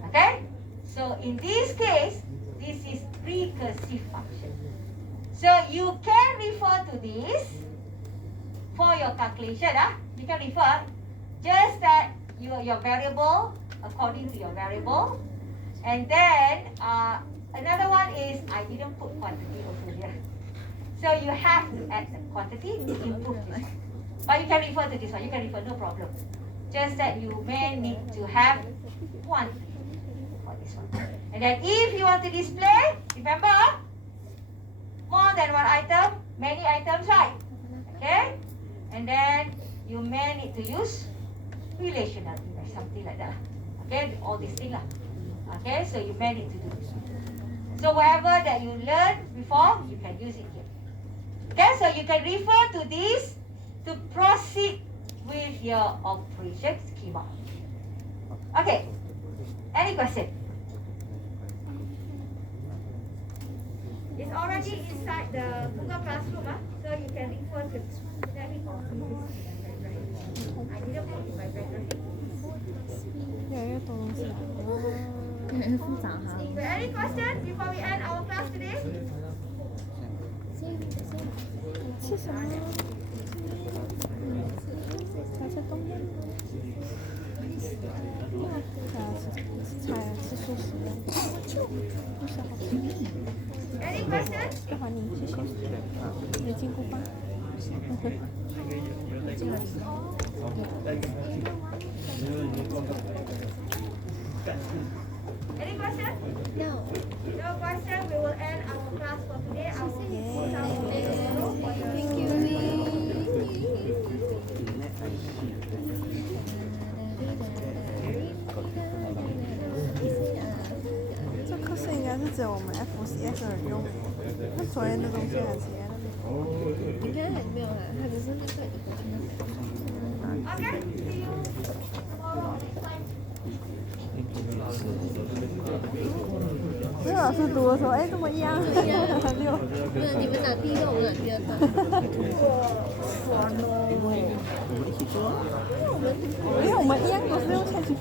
Okay? So in this case, this is recursive function. So you can refer to this for your calculation. You can refer just that your variable according to your variable. And then another one is I didn't put quantity also here. So you have to add the quantity to improve this. But you can refer to this one. You can refer, no problem. Just that you may need to have quantity for this one. And then if you want to display, remember, more than one item, many items, right? Okay? And then you may need to use relational image, something like that. Okay? All these things. Okay? So you may need to do this one. So whatever that you learned before, you can use it here. Okay? So you can refer to this to proceed with your operation schema. Okay? Any question? It's already inside the Google Classroom, so you can refer to it. Let me copy this. I didn't put in my background. 越来越多东西了。很复杂哈。 So any questions before we end our class today? 吃什么？还在东边。吃菜啊，吃素食的。不是好吃。 Any questions? 这还你，谢谢。你的金箍棒。 Any questions? No. No question. We will end our class for today. I will put some links below for your Thank you. 这课室应该是只有我们 FCS 的人用。那昨天的东西还是在那边。应该还没有啦，他只是那个一个。 Okay. See you tomorrow. 那个老师读的时候，哎，怎么一样？很溜。不是你们拿第一个，我拿第二个。因为我们一样都是用 ChatGPT。